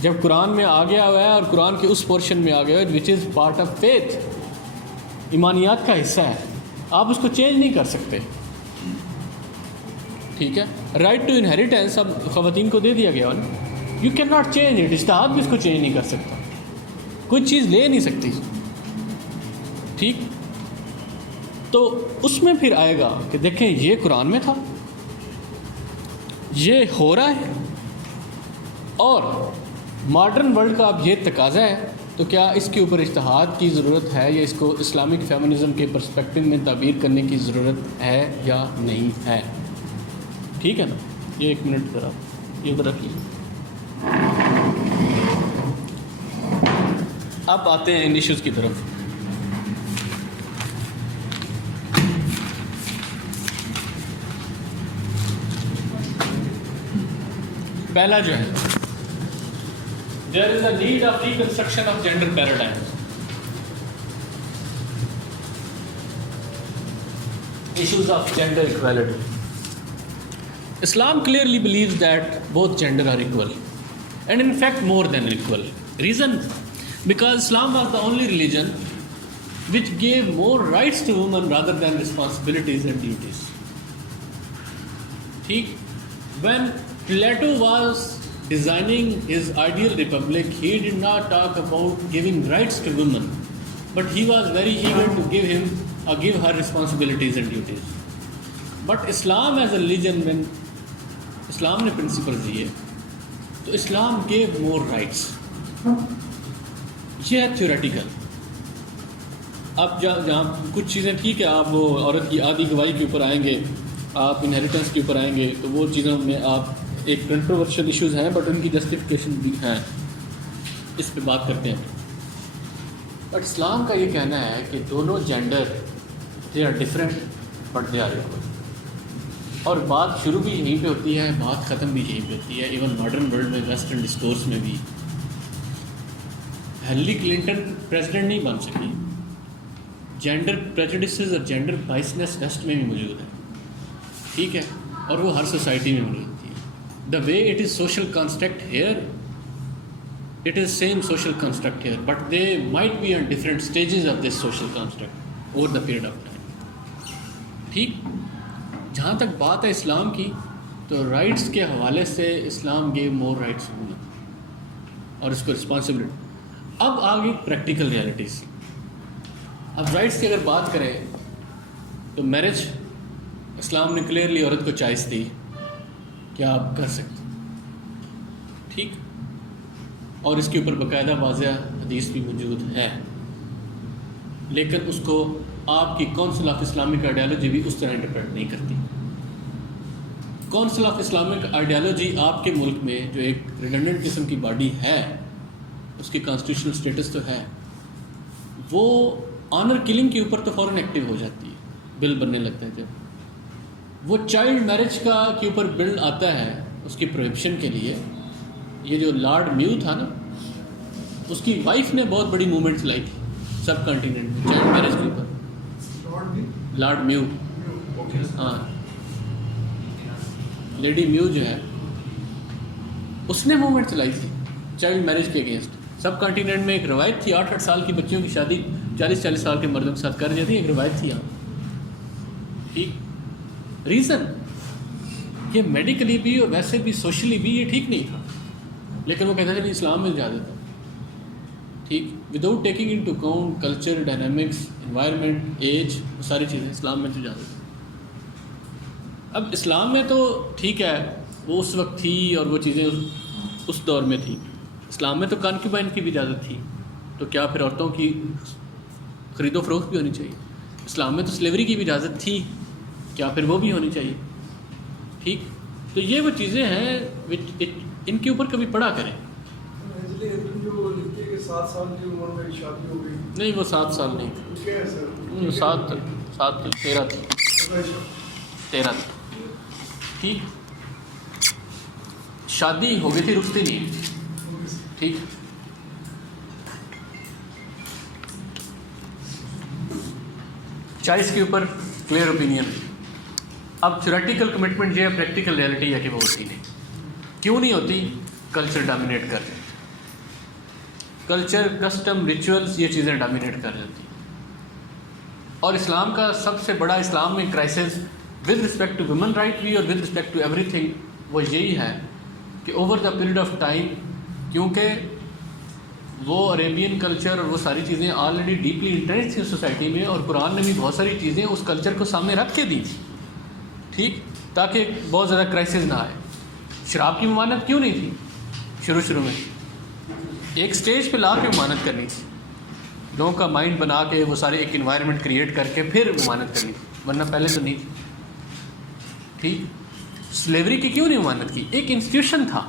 جب قرآن میں آ گیا ہوا ہے اور قرآن کے اس پورشن میں آ گیا ہے وچ از پارٹ آف فیتھ، ایمانیات کا حصہ ہے، آپ اس کو چینج نہیں کر سکتے. ٹھیک ہے، رائٹ ٹو انہیریٹنس اب خواتین کو دے دیا گیا نا، you can not change it. اجتہاد بھی اس کو چینج نہیں کر سکتا، کوئی چیز لے نہیں سکتی. ٹھیک، تو اس میں پھر آئے گا کہ دیکھیں یہ قرآن میں تھا، یہ ہو رہا ہے، اور ماڈرن ورلڈ کا اب یہ تقاضا ہے، تو کیا اس کے اوپر اجتہاد کی ضرورت ہے یا اس کو اسلامک فیمنزم کے پرسپیکٹو میں تعبیر کرنے کی ضرورت ہے یا نہیں ہے. ٹھیک ہے نا، یہ 1 منٹ ذرا یہ ادھر رکھ لیجیے. اب آتے ہیں ان ایشوز کی طرف. پہلا جو ہے there is a need of reconstruction of gender paradigm. Issues of gender equality. Islam clearly believes that both gender are equal, and in fact more than equal. Reason? Because Islam was the only religion which gave more rights to women rather than responsibilities and duties. When Plato was designing his ideal republic, he did not talk about giving rights to women, but he was very eager to give her responsibilities and duties. But Islam as a religion, when Islam نے principles دیے تو Islam gave more rights. یہ ہے theoretical. اب جہاں کچھ چیزیں ٹھیک ہے، آپ وہ عورت کی آدھی گواہی کے اوپر آئیں گے، آپ انہیریٹنس کے اوپر آئیں گے، تو وہ چیزوں میں آپ ایک کنٹروورشل ایشوز ہیں، بٹ ان کی جسٹیفیکیشن بھی ہیں، اس پہ بات کرتے ہیں. بٹ اسلام کا یہ کہنا ہے کہ دونوں gender they are different but they are equal. اور بات شروع بھی یہیں پہ ہوتی ہے، بات ختم بھی یہیں پہ ہوتی ہے. ایون ماڈرن ورلڈ میں، ویسٹرن ڈسکورس میں بھی ہیلری کلنٹن پریزیڈنٹ نہیں بن سکی. جینڈر پریجوڈسز اور جینڈر بائسنس ویسٹ میں بھی موجود ہے، ٹھیک ہے، اور وہ ہر سوسائٹی میں موجود ہوتی ہے. The way it is social construct here, it is same social construct here, but they might be on different stages of this social construct over the period of time. ٹھیک. جہاں تک بات ہے اسلام کی، تو رائٹس کے حوالے سے اسلام گیو مور رائٹس اور اس کو رسپانسبلٹی. اب آ گئی پریکٹیکل ریالٹیز. اب رائٹس کی اگر بات کریں تو میرج اسلام نے کلیئرلی عورت کو چوائس دی کہ آپ کر سکتے، ٹھیک، اور اس کے اوپر باقاعدہ واضح حدیث بھی موجود ہے. لیکن اس کو آپ کی کونسل آف اسلامک آئیڈیالوجی بھی اس طرح انٹرپریٹ نہیں کرتی. کونسل آف اسلامک آئیڈیالوجی آپ کے ملک میں جو ایک ریڈنڈنٹ قسم کی باڈی ہے، اس کی کانسٹیٹیوشنل اسٹیٹس تو ہے، وہ آنر کلنگ کے اوپر تو فوراً ایکٹیو ہو جاتی ہے. بل بننے لگتا ہے جب وہ چائلڈ میرج کا کے اوپر بل آتا ہے اس کی پروہبشن کے لیے. یہ جو لارڈ میو تھا نا، اس کی وائف نے بہت بڑی موومنٹ لائی تھی سب کانٹیننٹ میں چائلڈ میرج کے اوپر. لارڈ میو، ہاں، لیڈی میو جو ہے، اس نے موومنٹ چلائی تھی چائلڈ میرج کے اگینسٹ. سب کانٹیننٹ میں ایک روایت تھی، 8 سال کی بچیوں کی شادی 40 سال کے مردوں کے ساتھ کر جاتی ہے، ایک روایت تھی یہاں. ٹھیک. ریزن یہ میڈیکلی بھی اور ویسے بھی سوشلی بھی یہ ٹھیک نہیں تھا، لیکن وہ کہتے تھے اسلام میں اجازت ہے. ٹھیک. Without taking into account culture, dynamics, environment, age, وہ ساری چیزیں اسلام میں تو اجازت ہے. اب اسلام میں تو ٹھیک ہے وہ اس وقت تھی اور وہ چیزیں اس دور میں تھیں. اسلام میں تو کانکیوبائن کی بھی اجازت تھی، تو کیا پھر عورتوں کی خرید و فروخت بھی ہونی چاہیے؟ اسلام میں تو سلیوری کی بھی اجازت تھی، کیا پھر وہ بھی ہونی چاہیے؟ ٹھیک. تو یہ وہ چیزیں ہیں ان کے اوپر کبھی پڑھا کریں. نہیں، وہ 7 سال نہیں تھے، 7 13 تھی. ٹھیک. شادی ہو گئی تھی، رکتی نہیں. ٹھیک. چوائس کے اوپر کلیئر اوپینین. اب تھیوریٹیکل کمٹمنٹ یہ ہے، پریکٹیکل ریئلٹی ہے کہ وہ ہوتی نہیں. کیوں نہیں ہوتی؟ کلچر ڈومینیٹ کر رہے. کلچر، کسٹم، ریچولز، یہ چیزیں ڈومینیٹ کر جاتی ہیں. اور اسلام کا سب سے بڑا اسلام میں crisis with respect to women right بھی اور with respect to everything وہ یہی ہے کہ over the period of time, کیونکہ وہ عربین کلچر اور وہ ساری چیزیں آلریڈی ڈیپلی انٹرسٹ تھیں سوسائٹی میں، اور قرآن نے بھی بہت ساری چیزیں اس کلچر کو سامنے رکھ کے دی تھی. ٹھیک. تاکہ بہت زیادہ کرائسس نہ آئے. شراب کی ممانعت کیوں نہیں تھی شروع میں؟ ایک سٹیج پہ لا کے ممانعت کرنی تھی، لوگوں کا مائنڈ بنا کے وہ سارے ایک انوائرمنٹ کریٹ کر کے پھر ممانعت کرنی تھی، ورنہ پہلے تو نہیں تھی. ٹھیک. سلیوری کی کیوں نہیں ممانعت کی؟ ایک انسٹیٹیوشن تھا،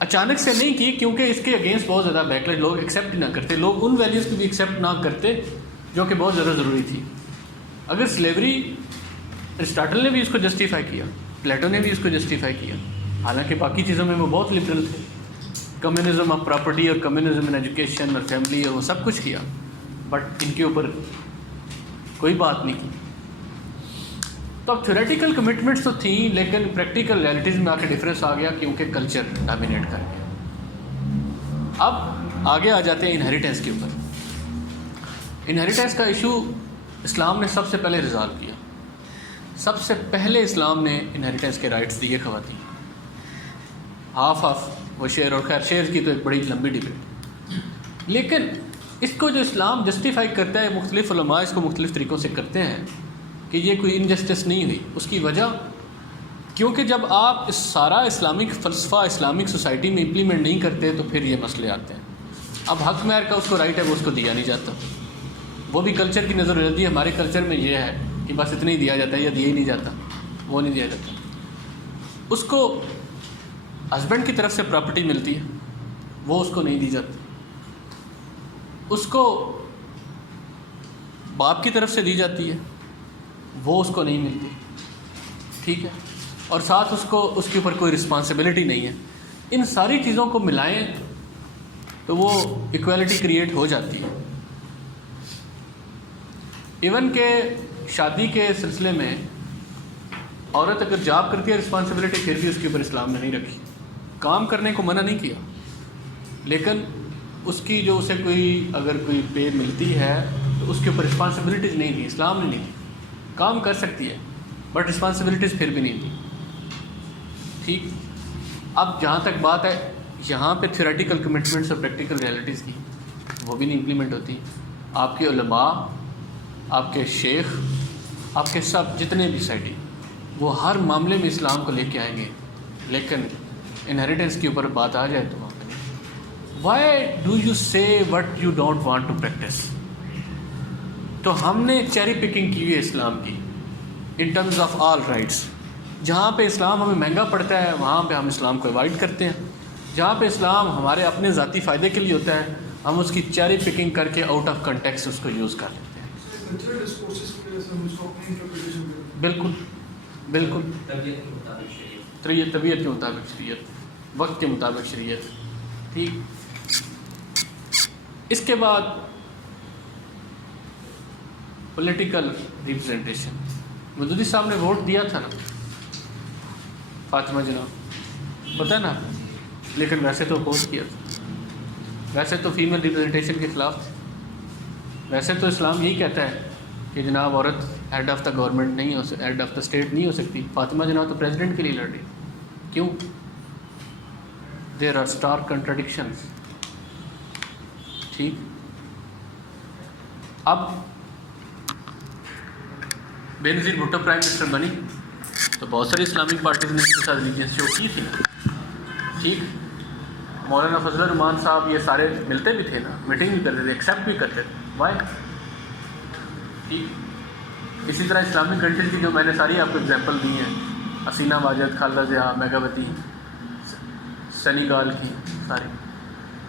اچانک سے نہیں کی، کیونکہ اس کے اگینسٹ بہت زیادہ بیکلیج، لوگ ایکسیپٹ نہ کرتے، لوگ ان ویلیوز کو بھی ایکسیپٹ نہ کرتے جو کہ بہت زیادہ ضروری تھی. اگر سلیوری، ارسطاٹل نے بھی اس کو جسٹیفائی کیا، پلیٹو نے بھی اس کو جسٹیفائی کیا، حالانکہ باقی چیزوں میں وہ بہت لبرل تھے. کمیونزم آف پراپرٹی اور کمیونزم ان ایجوکیشن اور فیملی اور وہ سب کچھ کیا، بٹ ان کے اوپر کوئی بات نہیں کی. تو اب تھیوریٹیکل کمٹمنٹس تو تھیں، لیکن پریکٹیکل ریئلٹیز میں آ کے ڈفرینس آ گیا کیونکہ کلچر ڈومینیٹ کر گیا. اب آگے آ جاتے ہیں انہیریٹنس کے اوپر. انہیریٹنس کا ایشو اسلام نے سب سے پہلے ریزالو کیا. سب سے پہلے اسلام نے انہیریٹنس کے رائٹس دیے خواتین. ہاف وہ شیئر، اور خیر شیئر کی تو ایک بڑی لمبی ڈبیٹ. لیکن اس کو جو اسلام جسٹیفائی کرتا ہے، مختلف علماء اس کو مختلف طریقوں سے کرتے ہیں کہ یہ کوئی انجسٹس نہیں ہوئی. اس کی وجہ کیونکہ جب آپ اس سارا اسلامک فلسفہ اسلامک سوسائٹی میں امپلیمنٹ نہیں کرتے تو پھر یہ مسئلے آتے ہیں. اب حق مہر کا اس کو رائٹ ہے، وہ اس کو دیا نہیں جاتا. وہ بھی کلچر کی نظر رہتی ہے. ہمارے کلچر میں یہ ہے کہ بس اتنا ہی دیا جاتا ہے یا دیا ہی نہیں جاتا، وہ نہیں دیا جاتا. اس کو ہسبینڈ کی طرف سے پراپرٹی ملتی ہے، وہ اس کو نہیں دی جاتی. اس کو باپ کی طرف سے دی جاتی ہے، وہ اس کو نہیں ملتی. ٹھیک ہے، اور ساتھ اس کے اوپر کوئی رسپانسبلٹی نہیں ہے. ان ساری چیزوں کو ملائیں تو وہ ایکویلٹی کریٹ ہو جاتی ہے. ایون کہ شادی کے سلسلے میں عورت اگر جاب کرتی ہے رسپانسبلٹی پھر بھی اس کے اوپر اسلام نے نہیں رکھی. کام کرنے کو منع نہیں کیا، لیکن اس کی جو اسے اگر کوئی پے ملتی ہے تو اس کے اوپر رسپانسبلٹیز نہیں دی، اسلام نے نہیں دی. کام کر سکتی ہے بٹ رسپانسبلٹیز پھر بھی نہیں دی. ٹھیک. اب جہاں تک بات ہے یہاں پہ تھیوریٹیکل کمٹمنٹس اور پریکٹیکل ریئلٹیز کی، وہ بھی نہیں امپلیمنٹ ہوتی. آپ کے علماء، آپ کے شیخ، آپ کے سب جتنے بھی سائٹی، وہ ہر معاملے میں اسلام کو لے کے آئیں گے، لیکن انہیریٹنس کے اوپر بات آ جائے تو وہاں پہ نہیں. Why do you say what you don't want to practice. تو ہم نے چیری پکنگ کی ہوئی ہے اسلام کی ان ٹرمز آف آل رائٹس. جہاں پہ اسلام ہمیں مہنگا پڑتا ہے وہاں پہ ہم اسلام کو اوائڈ کرتے ہیں. جہاں پہ اسلام ہمارے اپنے ذاتی فائدے کے لیے ہوتا ہے ہم اس کی چیری پکنگ کر کے آؤٹ آف کنٹیکسٹ اس کو یوز کر لیتے ہیں. بالکل بالکل. طبیعت کے مطابق شریعت، وقت کے مطابق شریعت. ٹھیک. اس کے بعد پولیٹیکل ریپرزنٹیشن. مودودی صاحب نے ووٹ دیا تھا نا فاطمہ جناب، پتہ ہے نا، لیکن ویسے تو اپوز کیا تھا. ویسے تو فیمیل ریپرزنٹیشن کے خلاف تھے. ویسے تو اسلام یہی کہتا ہے کہ جناب عورت ہیڈ آف دا گورنمنٹ نہیں ہو سکتی، ہیڈ آف دا اسٹیٹ نہیں ہو سکتی. فاطمہ جناب تو پریزیڈنٹ کے لیے لڑ رہی. کیوں؟ There are stark contradictions. ٹھیک. اب بے نظیر بھٹو پرائم منسٹر بنی تو بہت ساری اسلامک پارٹیز نے اس کے ساتھ ریلیجنس شو کی تھی. ٹھیک. مولانا فضل الرحمان صاحب یہ سارے ملتے بھی تھے نا، میٹنگ بھی کرتے تھے، ایکسیپٹ بھی کرتے تھے. وائی؟ ٹھیک. اسی طرح اسلامک کنٹریز کی جو میں نے ساری آپ کو اگزامپل دی ہیں، حسینہ واجد، خالدہ ضیاء، میگاوتی، سینیگال کی، ساری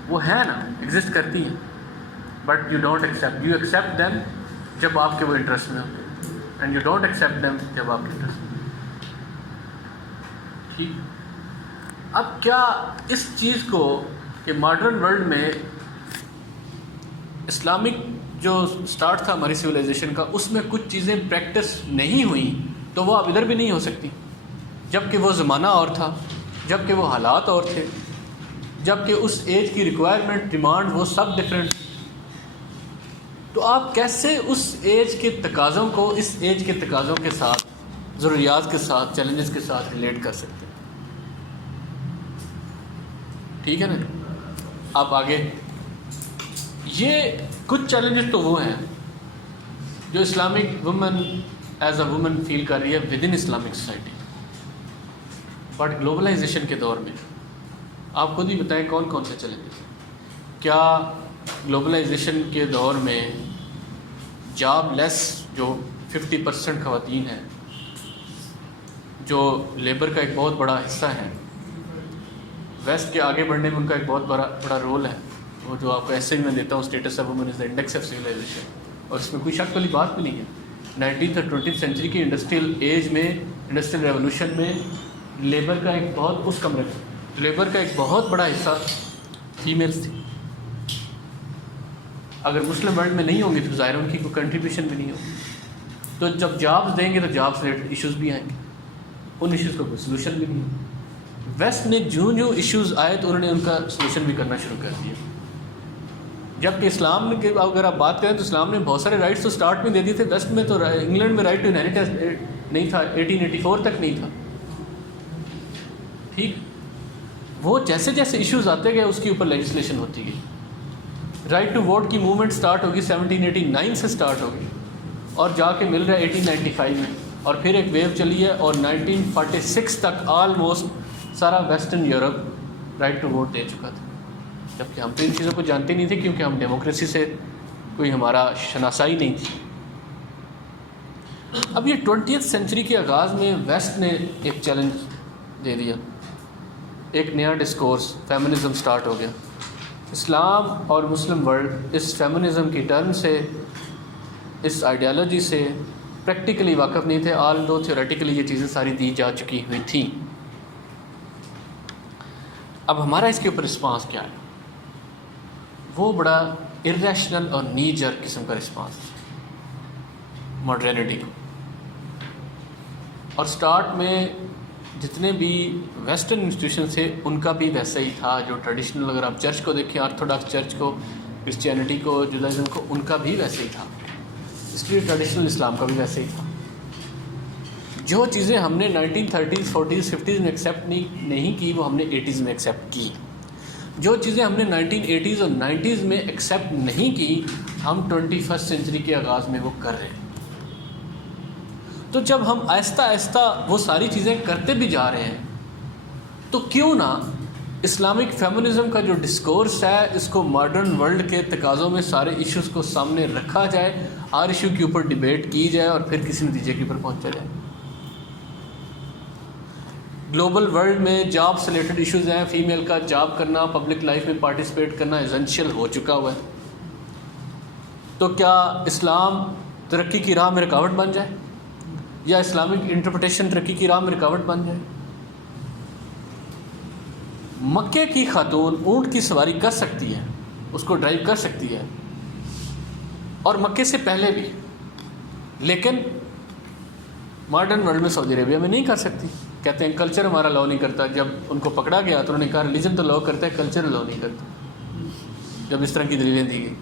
وہ ہیں نا، ایگزسٹ کرتی ہیں. But you don't accept. You accept them جب آپ کے وہ انٹرسٹ میں ہوتے ہیں، and you don't accept them جب آپ کے انٹرسٹ میں. ٹھیک. اب کیا اس چیز کو کہ ماڈرن ورلڈ میں اسلامک جو سٹارٹ تھا ہماری سویلائزیشن کا، اس میں کچھ چیزیں پریکٹس نہیں ہوئیں تو وہ اب ادھر بھی نہیں ہو سکتی، جب کہ وہ زمانہ اور تھا، جب کہ وہ حالات اور تھے، جب کہ اس ایج کی ریکوائرمنٹ، ڈیمانڈ، وہ سب ڈفرینٹ. تو آپ کیسے اس ایج کے تقاضوں کو اس ایج کے تقاضوں کے ساتھ، ضروریات کے ساتھ، چیلنجز کے ساتھ ریلیٹ کر سکتے ہیں؟ ٹھیک ہے نا. آپ آگے یہ کچھ چیلنجز تو وہ ہیں جو Islamic woman as a woman feel کر رہی ہے with in Islamic society. But globalization کے دور میں آپ خود ہی بتائیں کون کون سے چیلنجز ہیں. کیا گلوبلائزیشن کے دور میں جاب لیس جو 50% خواتین ہیں، جو لیبر کا ایک بہت بڑا حصہ ہیں، ویسٹ کے آگے بڑھنے میں ان کا ایک بہت بڑا رول ہے، وہ جو آپ کو ایسے ہی میں دیتا ہوں، status of women is the index of civilization, اور اس میں کوئی شک والی بات بھی نہیں ہے. 19th اور 20th سینچری کی انڈسٹریل ایج میں، انڈسٹریل ریولوشن میں لیبر کا ایک بہت اس کمرے میں لیبر کا ایک بہت بڑا حصہ فیمیلس تھی. اگر مسلم ورلڈ میں نہیں ہوں گی تو ظاہر ان کی کوئی کنٹریبیوشن بھی نہیں ہوگی. تو جب جابس دیں گے تو جابس ریلیٹڈ ایشوز بھی آئیں گے، ان ایشوز کا کوئی سلوشن بھی نہیں ہوگا. ویسٹ نے جو ایشوز آئے تو انہوں نے ان کا سلوشن بھی کرنا شروع کر دیا. جبکہ اسلام نے اگر آپ بات کریں تو اسلام نے بہت سارے رائٹس تو اسٹارٹ میں دے دیے تھے. ویسٹ میں تو انگلینڈ میں رائٹ ٹو انہیریٹنس نہیں تھا، 1884 تک نہیں تھا. ٹھیک. وہ جیسے جیسے ایشوز آتے گئے اس کے اوپر لیجسلیشن ہوتی گئی. رائٹ ٹو ووٹ کی موومنٹ سٹارٹ ہوگی 1789 سے سٹارٹ ہوگی اور جا کے مل رہا ہے 1895 میں, اور پھر ایک ویو چلی ہے اور 1946 تک آلموسٹ سارا western Europe right to vote دے چکا تھا, جبکہ ہم تو ان چیزوں کو جانتے نہیں تھے کیونکہ ہم ڈیموکریسی سے کوئی ہمارا شناسائی نہیں تھی. اب یہ 20th سینچری کے آغاز میں ویسٹ نے ایک چیلنج دے دیا, ایک نیا ڈسکورس فیمنزم سٹارٹ ہو گیا. اسلام اور مسلم ورلڈ اس فیمنزم کی ٹرم سے, اس آئیڈیالوجی سے پریکٹیکلی واقف نہیں تھے, آل دو تھیوریٹیکلی یہ چیزیں ساری دی جا چکی ہوئی تھیں. اب ہمارا اس کے اوپر رسپانس کیا ہے؟ وہ بڑا ارریشنل اور نی جرک قسم کا رسپانس ماڈرنٹی کو. اور سٹارٹ میں جتنے بھی ویسٹرن انسٹیٹیوشن تھے ان کا بھی ویسا ہی تھا, جو ٹریڈیشنل, اگر آپ چرچ کو دیکھیں, آرتھوڈاکس چرچ کو, کرسچینٹی کو, جودائزم کو, ان کا بھی ویسے ہی تھا. اس لیے ٹریڈیشنل اسلام کا بھی ویسے ہی تھا. جو چیزیں ہم نے 1930s 40s 50s میں ایکسیپٹ نہیں کی وہ ہم نے 80s میں ایکسیپٹ کی. جو چیزیں ہم نے 1980s اور 90s میں ایکسیپٹ نہیں کی ہم 21st سینچری کے آغاز میں وہ کر رہے ہیں. تو جب ہم آہستہ آہستہ وہ ساری چیزیں کرتے بھی جا رہے ہیں تو کیوں نہ اسلامک فیمنزم کا جو ڈسکورس ہے اس کو ماڈرن ورلڈ کے تقاضوں میں سارے ایشوز کو سامنے رکھا جائے, ہر ایشو کے اوپر ڈیبیٹ کی جائے اور پھر کسی نتیجے کے اوپر پہنچا جائے. گلوبل ورلڈ میں جاب سے ریلیٹڈ ایشوز ہیں, فیمیل کا جاب کرنا, پبلک لائف میں پارٹیسپیٹ کرنا ایسنشیل ہو چکا ہوا ہے. تو کیا اسلام ترقی کی راہ میں رکاوٹ بن جائے یا اسلامک انٹرپریٹیشن ترقی کی راہ میں رکاوٹ بن جائے؟ مکے کی خاتون اونٹ کی سواری کر سکتی ہے, اس کو ڈرائیو کر سکتی ہے, اور مکے سے پہلے بھی, لیکن ماڈرن ورلڈ میں سعودی عربیہ میں نہیں کر سکتی. کہتے ہیں کلچر ہمارا لاؤ نہیں کرتا. جب ان کو پکڑا گیا تو انہوں نے کہا ریلیجن تو لاؤ کرتا ہے, کلچر لاؤ نہیں کرتا, جب اس طرح کی دلیلیں دی گئی.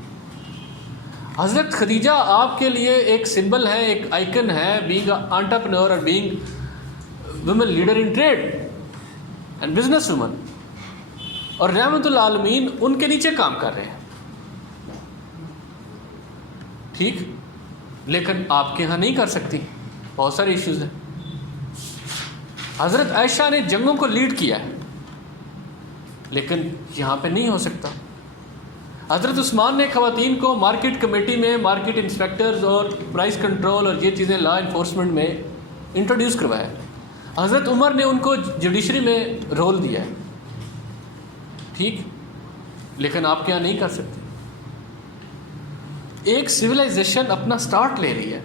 حضرت خدیجہ آپ کے لیے ایک سمبل ہے, ایک آئیکن ہے, بینگ انٹرپرینور اور being women leader in trade and business women, اور رحمت العالمین ان کے نیچے کام کر رہے ہیں. ٹھیک, لیکن آپ کے ہاں نہیں کر سکتی, بہت سارے ایشوز ہیں. حضرت عائشہ نے جنگوں کو لیڈ کیا ہے لیکن یہاں پہ نہیں ہو سکتا. حضرت عثمان نے خواتین کو مارکیٹ کمیٹی میں مارکیٹ انسپیکٹرز اور پرائس کنٹرول اور یہ چیزیں لا انفورسمنٹ میں انٹروڈیوس کروایا. حضرت عمر نے ان کو جوڈیشری میں رول دیا ہے. ٹھیک, لیکن آپ کیا نہیں کر سکتے. ایک سویلائزیشن اپنا سٹارٹ لے رہی ہے.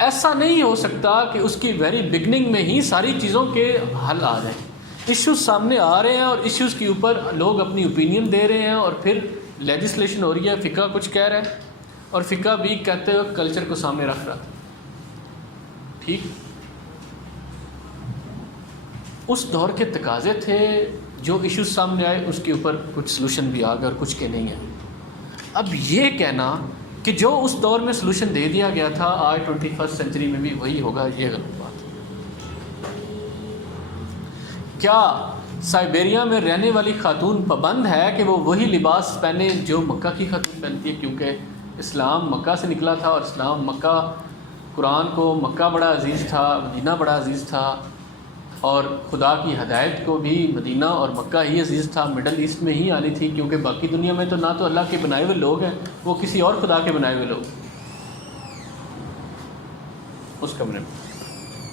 ایسا نہیں ہو سکتا کہ اس کی ویری بگننگ میں ہی ساری چیزوں کے حل آ جائیں. ایشوز سامنے آ رہے ہیں اور ایشوز کے اوپر لوگ اپنی اوپینین دے رہے ہیں اور پھر لیجسلیشن ہو رہی ہے. فقہ کچھ کہہ رہا ہے اور فقہ بھی کہتے ہوئے کلچر کو سامنے رکھ رہا تھا. ٹھیک, اس دور کے تقاضے تھے, جو ایشوز سامنے آئے اس کے اوپر کچھ سلوشن بھی آ گئے اور کچھ کے نہیں ہیں. اب یہ کہنا کہ جو اس دور میں سلوشن دے دیا گیا تھا آج 21st سینچری میں بھی وہی ہوگا, یہ غلط بات ہے. کیا سائبیریا میں رہنے والی خاتون پابند ہے کہ وہ وہی لباس پہنے جو مکہ کی خاتون پہنتی ہے؟ کیونکہ اسلام مکہ سے نکلا تھا اور اسلام مکہ, قرآن کو مکہ بڑا عزیز تھا, مدینہ بڑا عزیز تھا, اور خدا کی ہدایت کو بھی مدینہ اور مکہ ہی عزیز تھا. مڈل ایسٹ میں ہی آنی تھی کیونکہ باقی دنیا میں تو نہ تو اللہ کے بنائے ہوئے لوگ ہیں, وہ کسی اور خدا کے بنائے ہوئے لوگ. اس کمرے میں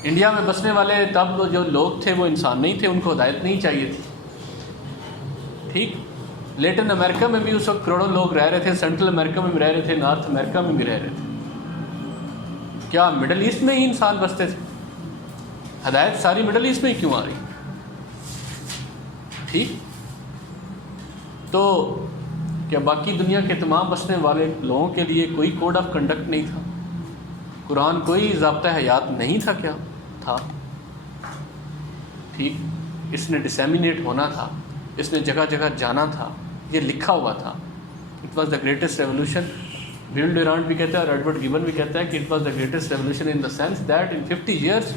انڈیا میں بسنے والے تب جو لوگ تھے وہ انسان نہیں تھے, ان کو ہدایت نہیں چاہیے تھی. ٹھیک, لیٹن امریکہ میں بھی اس وقت کروڑوں لوگ رہ رہے تھے, سینٹرل امریکہ میں بھی رہ رہے تھے, نارتھ امریکہ میں بھی رہ رہے تھے. کیا مڈل ایسٹ میں ہی انسان بستے تھے؟ ہدایت ساری مڈل ایسٹ میں ہی کیوں آ رہی؟ ٹھیک, تو کیا باقی دنیا کے تمام بسنے والے لوگوں کے لیے کوئی کوڈ آف کنڈکٹ نہیں تھا؟ قرآن کوئی ضابطہ حیات نہیں تھا؟ کیا تھا؟ ٹھیک, اس نے ڈسیمینیٹ ہونا تھا, اس نے جگہ جگہ جانا تھا, یہ لکھا ہوا تھا. It was the greatest revolution. Will Durant بھی کہتا ہے اور ایڈورڈ گیبن بھی کہتا ہے کہ it was the greatest revolution in the sense that in 50 years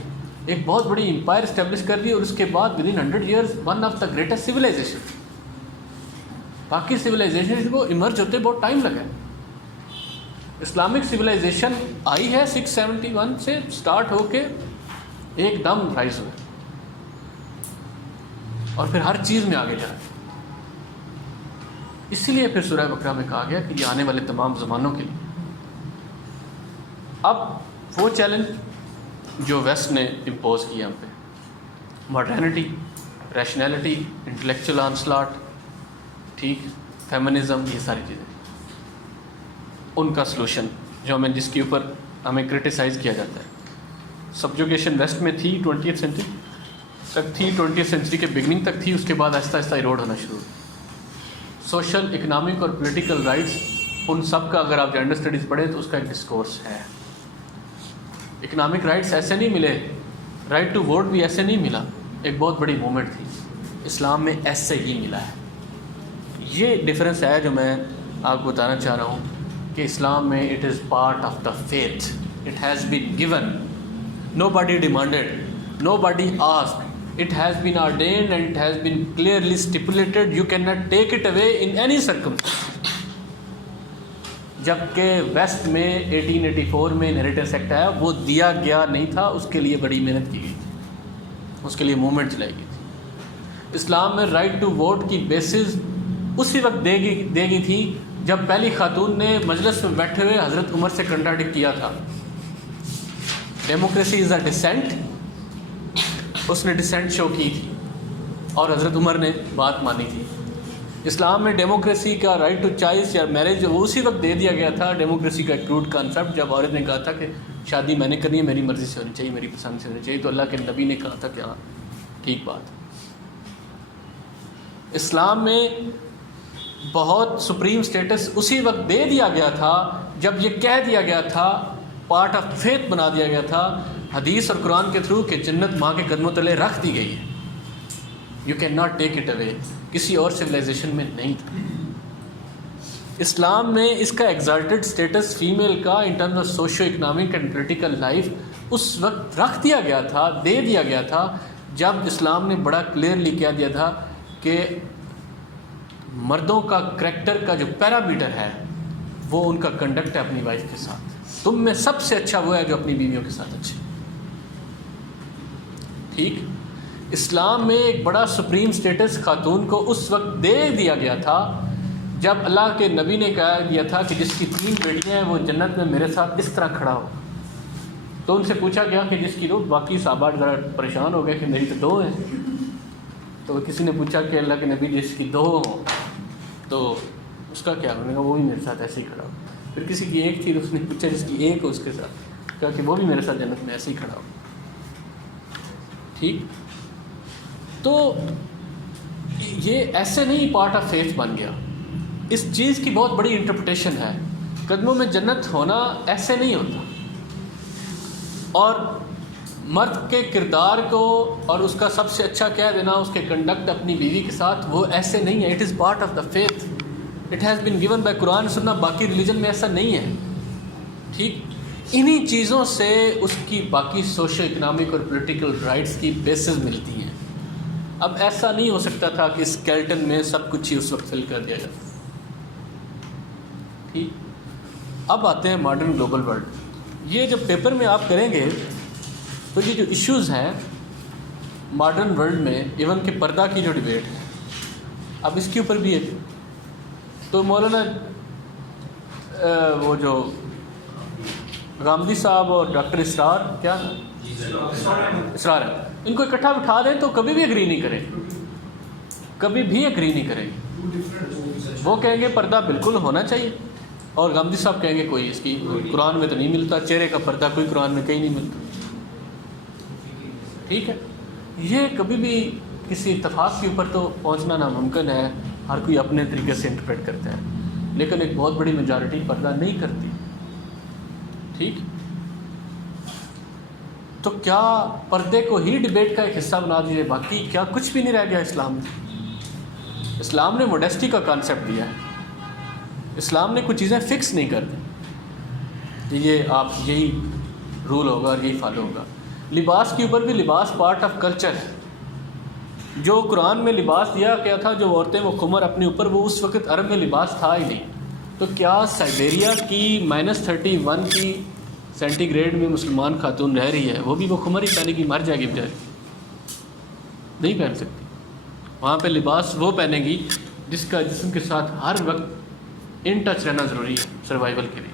ایک بہت بڑی امپائر اسٹیبلش کر دی، اور اس کے بعد within 100 years one of the greatest civilization. باقی سویلائزیشن کو ایمرج ہوتے بہت ٹائم لگا ہے. اسلامک سویلائزیشن آئی ہے 671 سے اسٹارٹ ہو کے ایک دم رائز ہوئے، اور پھر ہر چیز میں آگے جا رہا ہے. اسی لیے پھر سورہ بقرہ میں کہا گیا کہ یہ آنے والے تمام زمانوں کے لیے. اب وہ چیلنج جو ویسٹ نے امپوز کیا ہم پہ، ماڈرنٹی، ریشنلٹی، انٹلیکچوئل آنسلاٹ، ٹھیک، فیمنزم، یہ ساری چیزیں، ان کا سلوشن جو ہمیں جس کے اوپر ہمیں کرٹیسائز کیا جاتا ہے. سبجوگیشن ویسٹ میں تھی 20th سینچری تک تھی، 20th سینچری کے بگننگ تک تھی، اس کے بعد آہستہ آہستہ ایروڈ ہونا شروع. سوشل، اکنامک اور پولیٹیکل رائٹس، ان سب کا اگر آپ جینڈر اسٹڈیز پڑھیں تو اس کا ایک ڈسکورس ہے. اکنامک رائٹس ایسے نہیں ملے، رائٹ ٹو ووٹ بھی ایسے نہیں ملا، ایک بہت بڑی موومنٹ تھی. اسلام میں ایسے ہی ملا ہے. یہ ڈفرینس ہے جو میں آپ کو بتانا چاہ رہا ہوں کہ اسلام میں it is part of the faith, it has been given, nobody demanded, nobody asked. It has been ordained and it has been clearly stipulated. You cannot take it away in any circumstance. جبکہ waste میں 1884 میں inheritance act آیا، وہ دیا گیا نہیں تھا، اس کے لیے بڑی محنت کی گئی تھی، اس کے لیے موومنٹ چلائی گئی تھی. اسلام میں رائٹ ٹو ووٹ کی بیسز اسی وقت دے گئی تھی جب پہلی خاتون نے مجلس میں بیٹھے ہوئے حضرت عمر سے کنٹراڈکٹ کیا تھا. ڈیموکریسی از اے ڈسینٹ، اس نے ڈسینٹ شو کی تھی اور حضرت عمر نے بات مانی تھی. اسلام میں ڈیموکریسی کا رائٹ ٹو چوائس یا میرج وہ اسی وقت دے دیا گیا تھا. ڈیموکریسی کا ایک روٹ کانسیپٹ جب عورت نے کہا تھا کہ شادی میں نے کرنی ہے، میری مرضی سے ہونی چاہیے، میری پسند سے ہونی چاہیے، تو اللہ کے نبی نے کہا تھا کہ ہاں ٹھیک بات. اسلام میں بہت سپریم سٹیٹس اسی وقت دے دیا گیا تھا جب یہ کہہ دیا گیا تھا، پارٹ آف فیتھ بنا دیا گیا تھا حدیث اور قرآن کے تھرو کہ جنت ماں کے قدموں تلے رکھ دی گئی ہے. You can not take it away. کسی اور سویلائزیشن میں نہیں تھا. اسلام میں اس کا ایگزالٹڈ سٹیٹس فیمیل کا in terms of socio economic and political life اس وقت رکھ دیا گیا تھا، دے دیا گیا تھا جب اسلام نے بڑا کلیئرلی کہہ دیا تھا کہ مردوں کا کریکٹر کا جو پیرامیٹر ہے وہ ان کا کنڈکٹ ہے اپنی وائف کے ساتھ. تم میں سب سے اچھا وہ ہے جو اپنی بیویوں کے ساتھ اچھے. ٹھیک. اسلام میں ایک بڑا سپریم سٹیٹس خاتون کو اس وقت دے دیا گیا تھا جب اللہ کے نبی نے کہا دیا تھا کہ جس کی 3 بیٹیاں ہیں وہ جنت میں میرے ساتھ اس طرح کھڑا ہو. تو ان سے پوچھا گیا کہ جس کی روح، باقی صحابہ ذرا پریشان ہو گئے کہ میری تو 2 ہیں. تو کسی نے پوچھا کہ اللہ کے نبی جس کی 2 ہوں تو اس کا کیا؟ انہوں نے کہا وہ بھی میرے ساتھ ایسے ہی کھڑا ہو. پھر کسی کی 1 تھی تو اس نے پوچھا جس کی 1 ہو اس کے ساتھ، کہا کہ وہ بھی میرے ساتھ جنت میں ایسے ہی کھڑا ہو. ٹھیک. تو یہ ایسے نہیں پارٹ آف فیتھ بن گیا. اس چیز کی بہت بڑی انٹرپریٹیشن ہے. قدموں میں جنت ہونا ایسے نہیں ہوتا، اور مرد کے کردار کو اور اس کا سب سے اچھا کہہ دینا اس کے کنڈکٹ اپنی بیوی کے ساتھ، وہ ایسے نہیں ہے. It is part of the faith, it has been given by Quran سننا. باقی ریلیجن میں ایسا نہیں ہے. ٹھیک. انہی چیزوں سے اس کی باقی سوشو اکنامک اور پولیٹیکل رائٹس کی بیسز ملتی ہیں. اب ایسا نہیں ہو سکتا تھا کہ اسکیلٹن میں سب کچھ ہی اس وقت فل کر دیا جائے. ٹھیک. اب آتے ہیں ماڈرن گلوبل ورلڈ. یہ جب پیپر میں آپ کریں گے تو یہ جو ایشوز ہیں ماڈرن ورلڈ میں، ایون کہ پردہ کی جو ڈیبیٹ ہے، اب اس کے اوپر بھی ہے. تو مولانا وہ جو غامدی صاحب اور ڈاکٹر اسرار، کیا اسرار ہے، ان کو اکٹھا بٹھا دیں تو کبھی بھی اگری نہیں کریں، کبھی بھی اگری نہیں کریں گے. وہ کہیں گے پردہ بالکل ہونا چاہیے، اور غامدی صاحب کہیں گے کوئی اس کی قرآن میں تو نہیں ملتا، چہرے کا پردہ کوئی قرآن میں کہیں نہیں ملتا. ٹھیک ہے. یہ کبھی بھی کسی اتفاق کے اوپر تو پہنچنا ناممکن ہے. ہر کوئی اپنے طریقے سے انٹرپریٹ کرتا ہے، لیکن ایک بہت بڑی میجارٹی پردہ نہیں کرتی. ٹھیک. تو کیا پردے کو ہی ڈیبیٹ کا ایک حصہ بنا دیجیے، باقی کیا کچھ بھی نہیں رہ گیا اسلام میں؟ اسلام نے موڈیسٹی کا کانسیپٹ دیا ہے. اسلام نے کچھ چیزیں فکس نہیں کر دی کہ یہ آپ یہی رول ہوگا اور یہی فالو ہوگا. لباس کے اوپر بھی لباس پارٹ آف کلچر ہے. جو قرآن میں لباس دیا گیا تھا جو عورتیں وہ خمر اپنے اوپر، وہ اس وقت عرب میں لباس تھا ہی نہیں. تو کیا سائبیریا کی -31 کی سینٹی گریڈ میں مسلمان خاتون رہ رہی ہے، وہ بھی وہ خمر ہی پہنے گی؟ مر جائے گی بیچاری، نہیں پہن سکتی. وہاں پہ لباس وہ پہنے گی جس کا جسم کے ساتھ ہر وقت ان ٹچ رہنا ضروری ہے سروائیول کے لیے.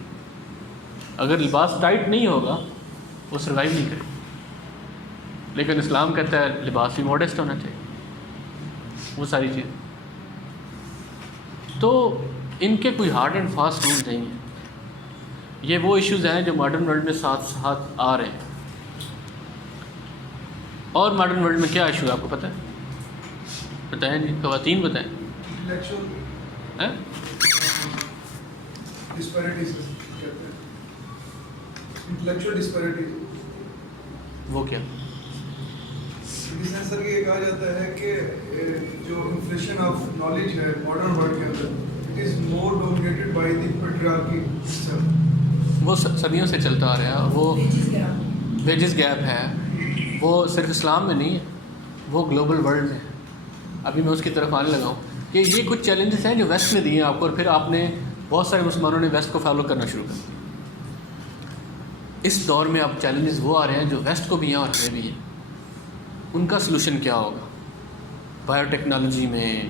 اگر لباس ٹائٹ نہیں ہوگا وہ سروائیو نہیں کرے. لیکن اسلام کہتا ہے لباس بھی موڈسٹ ہونا چاہیے، وہ ساری چیز. تو ان کے کوئی ہارڈ اینڈ فاسٹ رول نہیں ہیں. یہ وہ ایشوز ہیں جو ماڈرن ورلڈ میں ساتھ ساتھ آ رہے ہیں. اور ماڈرن ورلڈ میں کیا ایشو ہے آپ کو پتہ ہے؟ بتائیں جی، خواتین بتائیں. انٹلیکچوئل ہیں ڈسپیرٹیز کہتے ہیں. انٹلیکچوئل ڈسپیرٹیز وہ کیا؟ سر یہ کہا جاتا ہے کہ جو انفلیشن آف نالج ہے ماڈرن ورلڈ کے اندر it is more dominated by the patriarchy system. وہ صدیوں سے چلتا آ رہا ہے. وہ ویجز گیپ ہے، وہ صرف اسلام میں نہیں ہے، وہ گلوبل ورلڈ میں ہے. ابھی میں اس کی طرف آنے لگا ہوں کہ یہ کچھ چیلنجز ہیں جو ویسٹ نے دیے ہیں آپ کو، اور پھر آپ نے بہت سارے مسلمانوں نے ویسٹ کو فالو کرنا شروع کر دیا. اس دور میں اب چیلنجز وہ آ رہے ہیں جو ویسٹ کو بھی ہیں اور ہمیں بھی ہیں. ان کا سلوشن کیا ہوگا؟ بایو ٹیکنالوجی میں،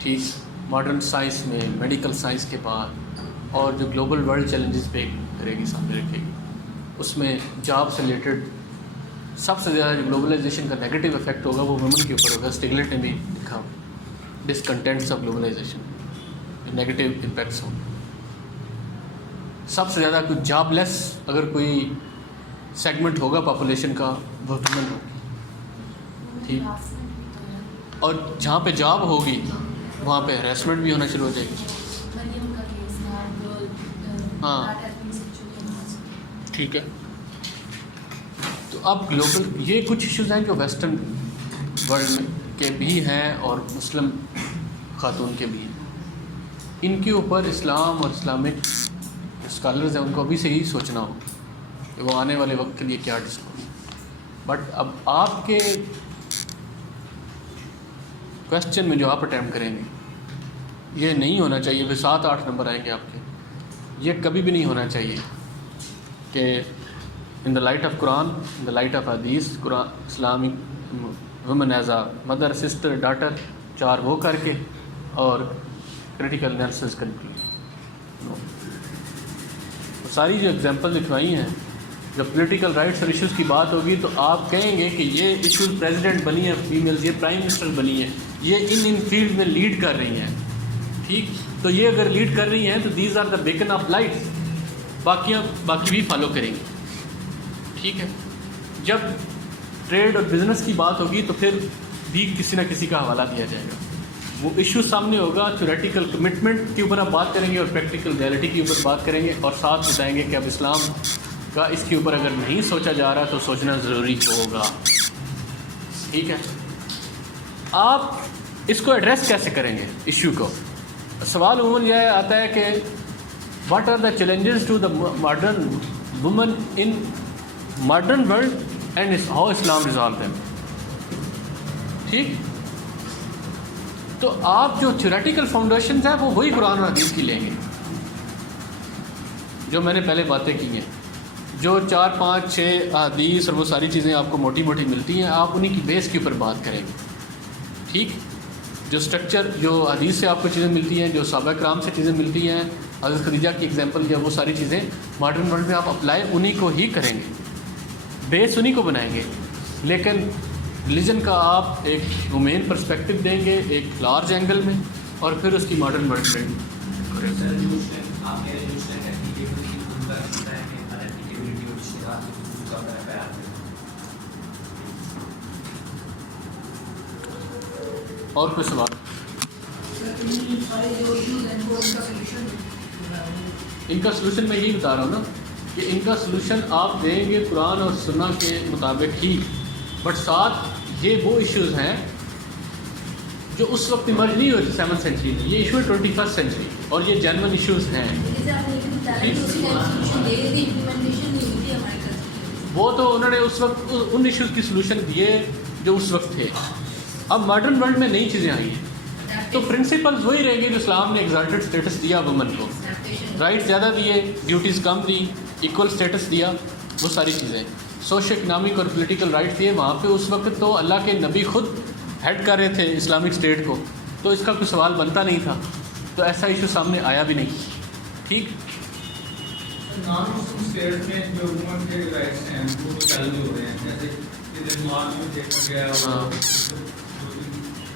ٹھیک، ماڈرن سائنس میں، میڈیکل سائنس کے بعد، اور جو گلوبل ورلڈ چیلنجز پہ کرے گی، سامنے رکھے گی. اس میں جاب سے ریلیٹڈ سب سے زیادہ جو گلوبلائزیشن کا نیگیٹو افیکٹ ہوگا وہ وومن کے اوپر ہوگا. اسٹیگلٹ نے بھی لکھا ڈسکنٹینٹس آف گلوبلائزیشن، نیگیٹو امپیکٹس ہوں. سب سے زیادہ کوئی جاب لیس اگر کوئی سیگمنٹ ہوگا پاپولیشن کا وہ وومن ہوگی. ٹھیک، اور جہاں پہ جاب ہوگی وہاں پہ ہریسمنٹ بھی ہونا شروع ہو جائے گی. ہاں ٹھیک ہے. تو اب گلوبل یہ کچھ ایشوز ہیں جو ویسٹرن ورلڈ میں کے بھی ہیں اور مسلم خاتون کے بھی ہیں. ان کے اوپر اسلام اور اسلامک اسکالرز ہیں ان کو ابھی سے ہی سوچنا ہو کہ وہ آنے والے وقت کے لیے کیا ڈسکلوز. بٹ اب آپ کے کویسچن میں جو آپ اٹیمپٹ کریں گے یہ نہیں ہونا چاہیے. پھر 7-8 نمبر آئیں گے آپ کے. یہ کبھی بھی نہیں ہونا چاہیے کہ in the light of Quran, in the light of Hadith, Quran Islamic woman as a mother, sister, daughter, 4 وہ کر کے اور کریٹیکل انالیسس کنکلوڈ. ساری جو ایگزامپل لکھوائی ہیں، جب پولیٹیکل رائٹس اور ایشوز کی بات ہوگی تو آپ کہیں گے کہ یہ ایشوز پریزیڈنٹ بنی ہیں فیمیلز، یہ پرائم منسٹر بنی ہیں، یہ ان فیلڈ میں لیڈ کر رہی ہیں. ٹھیک، تو یہ اگر لیڈ کر رہی ہیں تو these are the beacon of lights. باقی بھی فالو کریں گے. ٹھیک ہے. جب ٹریڈ اور بزنس کی بات ہوگی تو پھر بھی کسی نہ کسی کا حوالہ دیا جائے گا. وہ ایشو سامنے ہوگا. تھیوریٹیکل کمٹمنٹ کے اوپر آپ بات کریں گے اور پریکٹیکل ریئلٹی کے اوپر بات کریں گے، اور ساتھ بتائیں گے کہ اب اسلام کا اس کے اوپر اگر نہیں سوچا جا رہا تو سوچنا ضروری ہوگا. ٹھیک ہے. آپ اس کو ایڈریس کیسے کریں گے ایشو کو؟ سوال عموماً یہ آتا ہے کہ what are the challenges to the modern women in modern world and how Islam resolve them. ٹھیک، تو آپ جو تھیوریٹیکل فاؤنڈیشنز ہیں وہ وہی قرآن اور حدیث کی لیں گے جو میں نے پہلے باتیں کی ہیں. جو 4-5-6 حدیث اور وہ ساری چیزیں آپ کو موٹی موٹی ملتی ہیں، آپ انہیں کی بیس کے اوپر بات کریں گے. ٹھیک، جو سٹرکچر جو حدیث سے آپ کو چیزیں ملتی ہیں، جو صحابہ کرام سے چیزیں ملتی ہیں، حضرت خدیجہ کی ایگزامپل یا وہ ساری چیزیں ماڈرن ورلڈ میں آپ اپلائی انہی کو ہی کریں گے، بیس انہی کو بنائیں گے. لیکن ریلیجن کا آپ ایک وومین پرسپیکٹو دیں گے ایک لارج اینگل میں، اور پھر اس کی ماڈرن ورلڈ میں اور کوئی سوال؟ ان کا سلوشن میں یہی بتا رہا ہوں نا کہ ان کا سلوشن آپ دیں گے قرآن اور سنہ کے مطابق ہی، بٹ ساتھ یہ وہ ایشوز ہیں جو اس وقت ایمرج نہیں ہوئے تھے 7th سینچری میں. یہ ایشو ہے 21st سینچری اور یہ جینون ایشوز ہیں. وہ تو انہوں نے اس وقت ان ایشوز کی سلوشن دیے جو اس وقت تھے. اب ماڈرن ورلڈ میں نئی چیزیں آئی ہیں تو پرنسپلز وہی رہیں گے جو اسلام نے ایگزالٹڈ اسٹیٹس دیا وومن کو, رائٹ زیادہ دیے, ڈیوٹیز کم دی, ایکول اسٹیٹس دیا, وہ ساری چیزیں. سوشل اکنامک اور پولیٹیکل رائٹس دیے. وہاں پہ اس وقت تو اللہ کے نبی خود ہیڈ کر رہے تھے اسلامک اسٹیٹ کو, تو اس کا کوئی سوال بنتا نہیں تھا, تو ایسا ایشو سامنے آیا بھی نہیں. ٹھیک. نان مسلم اسٹیٹ میں جو وومن کے رائٹس ہیں وہ چیلنج ہو رہے ہیں, جیسے کہ ڈنمارک میں دیکھا گیا اور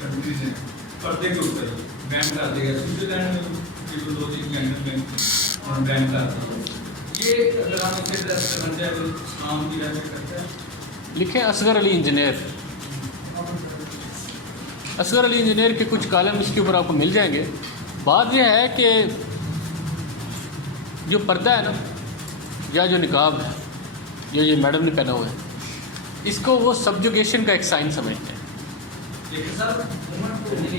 کنٹریز ہیں پردے کے اوپر بین کر دیا گیا. سوئٹزرلینڈ میں جو 2-3 گھنٹے میں بین کر دیا. یہ اگر ہم اسے ٹیسٹ کرنا چاہیں تو اسلام کی رہنمائی کرتا ہے. لکھیں اصغر علی انجینئر. اصغر علی انجینئر کے کچھ کالم اس کے اوپر آپ کو مل جائیں گے. بات یہ ہے کہ جو پردہ ہے نا یا جو نقاب ہے جو یہ میڈم نے پہنا ہوا ہے, اس کو وہ سبجوگیشن کا ایک سائن سمجھتے ہیں.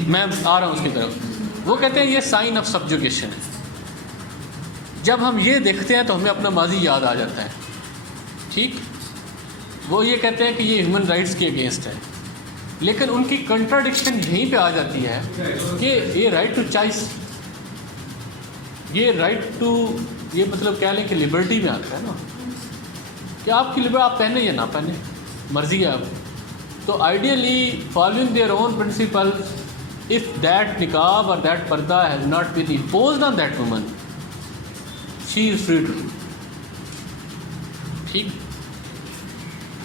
میں آ رہا ہوں اس کی طرف. وہ کہتے ہیں یہ سائن آف سبجوگیشن ہے. جب ہم یہ دیکھتے ہیں تو ہمیں اپنا ماضی یاد آ جاتا ہے. ٹھیک. وہ یہ کہتے ہیں کہ یہ ہیومن رائٹس کے اگینسٹ ہے, لیکن ان کی کنٹراڈکشن یہیں پہ آ جاتی ہے کہ یہ رائٹ ٹو چوائس, یہ رائٹ ٹو, یہ مطلب کہہ لیں کہ لبرٹی میں آتا ہے نا کہ آپ کی لبرٹی آپ پہنے یا نہ پہنے, مرضی ہے آپ. تو ideally following their own principle, if that niqab or that parda has not been imposed on that woman, she is free to do. ٹھیک.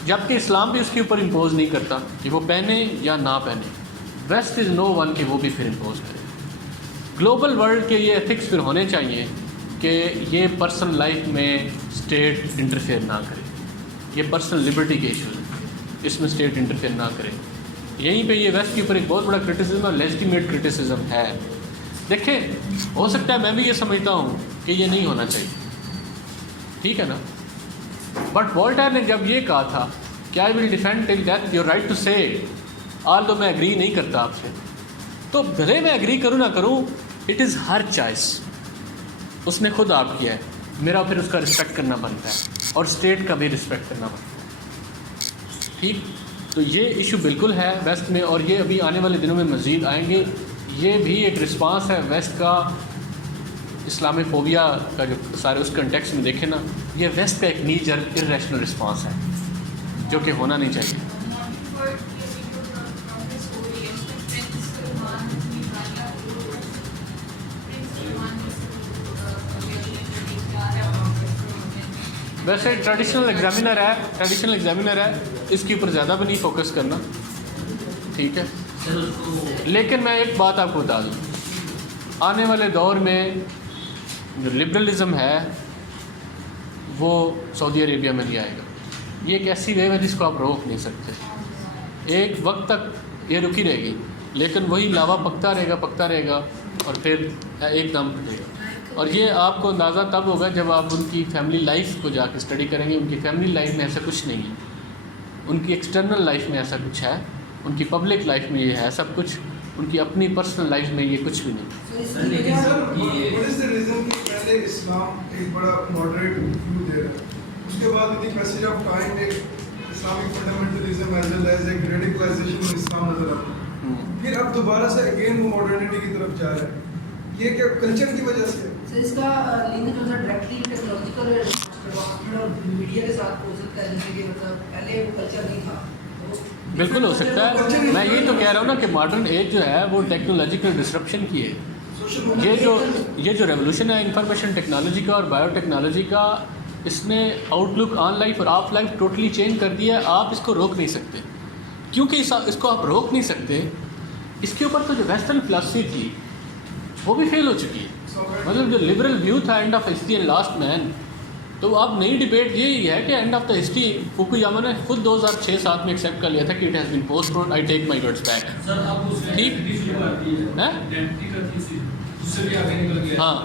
جبکہ اسلام بھی اس کے اوپر امپوز نہیں کرتا کہ وہ پہنے یا نہ پہنے. ویسٹ از نو ون کہ وہ بھی پھر امپوز کرے. گلوبل ورلڈ کے یہ ایتھکس پھر ہونے چاہیے کہ یہ پرسنل لائف میں اسٹیٹ انٹرفیئر نہ کرے. یہ پرسنل لبرٹی کے ایشوز ہیں, اس میں اسٹیٹ انٹرفیئر نہ کرے. یہیں پہ یہ ویسٹ کے اوپر ایک بہت بڑا کرٹیسزم اور لیجٹیمیٹ کرٹیسزم ہے. دیکھیں, ہو سکتا ہے میں بھی یہ سمجھتا ہوں کہ یہ نہیں ہونا چاہیے, ٹھیک ہے نا, بٹ وولٹیر نے جب یہ کہا تھا کہ I will defend till death your right to say آل دو میں ایگری نہیں کرتا آپ سے, تو بھلے میں ایگری کروں نہ کروں, اٹ از ہر چوائس. اس نے خود آپ کیا ہے, میرا پھر اس کا رسپیکٹ کرنا بنتا ہے اور اسٹیٹ کا بھی رسپیکٹ کرنا بنتا ہے. ٹھیک. تو یہ ایشو بالکل ہے ویسٹ میں, اور یہ ابھی آنے والے دنوں میں مزید آئیں گے. یہ بھی ایک رسپانس ہے ویسٹ کا اسلامک فوبیا کا, جو سارے اس کنٹیکس میں دیکھیں نا, یہ ویسٹ کا ایک نیچر ارریشنل رسپانس ہے جو کہ ہونا نہیں چاہیے. ویسے ٹریڈیشنل ایگزامینر ہے, اس کے اوپر زیادہ بھی نہیں فوکس کرنا, ٹھیک ہے. لیکن میں ایک بات آپ کو بتا دوں, آنے والے دور میں جو لبرلزم ہے وہ سعودی عربیہ میں نہیں آئے گا. یہ ایک ایسی ویو ہے جس کو آپ روک نہیں سکتے. ایک وقت تک یہ رکی رہے گی, لیکن وہی لاوا پکتا رہے گا اور پھر ایک دم پھٹے گا. اور یہ آپ کو اندازہ تب ہوگا جب آپ ان کی فیملی لائف کو جا کے اسٹڈی کریں گے. ان کی فیملی لائف میں ایسا کچھ نہیں ہے, ان کی ایکسٹرنل لائف میں ایسا کچھ ہے, ان کی پبلک لائف میں یہ ہے سب کچھ, ان کی اپنی پرسنل لائف میں یہ کچھ بھی نہیں. پہلے اسلام ایک بڑا ماڈریٹ ویو دے رہا ہے, اس کے بعد ان پیسج آف ٹائم ایک Islamic fundamentalism as well as ایک ریڈیکلائزیشن میں اسلام نظر آتا ہے, پھر اب دوبارہ سے اگین وہ ماڈرنٹی کی طرف جا رہا ہے. یہ کیا کلچر کی وجہ سے سر اس کا لنک جو ہے ڈائریکٹلی ٹیکنالوجیکل اور میڈیا کے ساتھ ہو سکتا ہے, جیسے کہ مطلب پہلے وہ کلچر نہیں تھا. بالکل ہو سکتا ہے. میں یہی تو کہہ رہا ہوں نا کہ ماڈرن ایج جو ہے وہ ٹیکنالوجیکل ڈسرپشن کی ہے. یہ جو ریولوشن ہے انفارمیشن ٹیکنالوجی کا اور بایو ٹیکنالوجی کا, اس نے آؤٹ لک آن لائف اور آف لائف ٹوٹلی چینج کر دیا ہے. آپ اس کو روک نہیں سکتے, کیونکہ اس کو آپ روک نہیں سکتے. اس کے اوپر تو جو ویسٹرن فلاسفی تھی وہ بھی فیل ہو چکی ہے. مطلب جو لبرل ویو تھا end of history and last man, تو اب نئی ڈبیٹ یہی ہے کہ end of the history Fukuyama نے خود 2006-7 میں ایکسیپٹ کر لیا تھا کہ it has been postponed, I take my words back. ٹھیک. ہاں,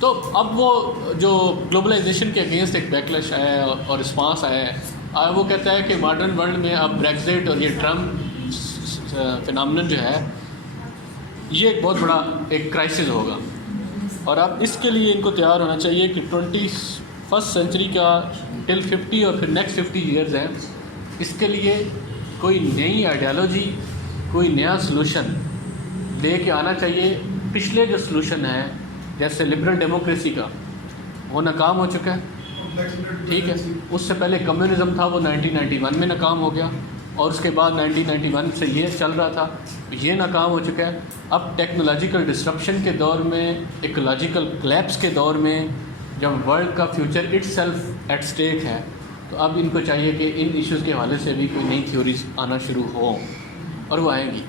تو اب وہ جو گلوبلائزیشن کے اگینسٹ ایک بیکلش آیا ہے اور رسپانس آیا ہے, وہ کہتا ہے کہ ماڈرن ورلڈ میں اب بریگزٹ اور یہ ٹرمپ فینامنن جو ہے یہ ایک بہت بڑا ایک کرائسس ہوگا, اور اب اس کے لیے ان کو تیار ہونا چاہیے کہ فرسٹ سینچری کا ٹل 50 اور پھر نیکسٹ 50 ایئرز ہیں، اس کے لیے کوئی نئی آئیڈیالوجی، کوئی نیا سلوشن لے کے آنا چاہیے۔ پچھلے جو سلوشن ہے جیسے لبرل ڈیموکریسی کا، وہ ناکام ہو چکا ہے، ٹھیک ہے۔ اس سے پہلے کمیونزم تھا، وہ 1991 میں ناکام ہو گیا، اور اس کے بعد 1991 سے یہ چل رہا تھا، یہ ناکام ہو چکا ہے۔ اب ٹیکنالوجیکل ڈسرپشن کے دور میں، ایکولوجیکل کلیپس کے دور میں، جب ورلڈ کا future itself at stake ہے، تو اب ان کو چاہیے کہ ان ایشوز کے حوالے سے بھی کوئی نئی تھیوریز آنا شروع ہوں، اور وہ آئیں گی۔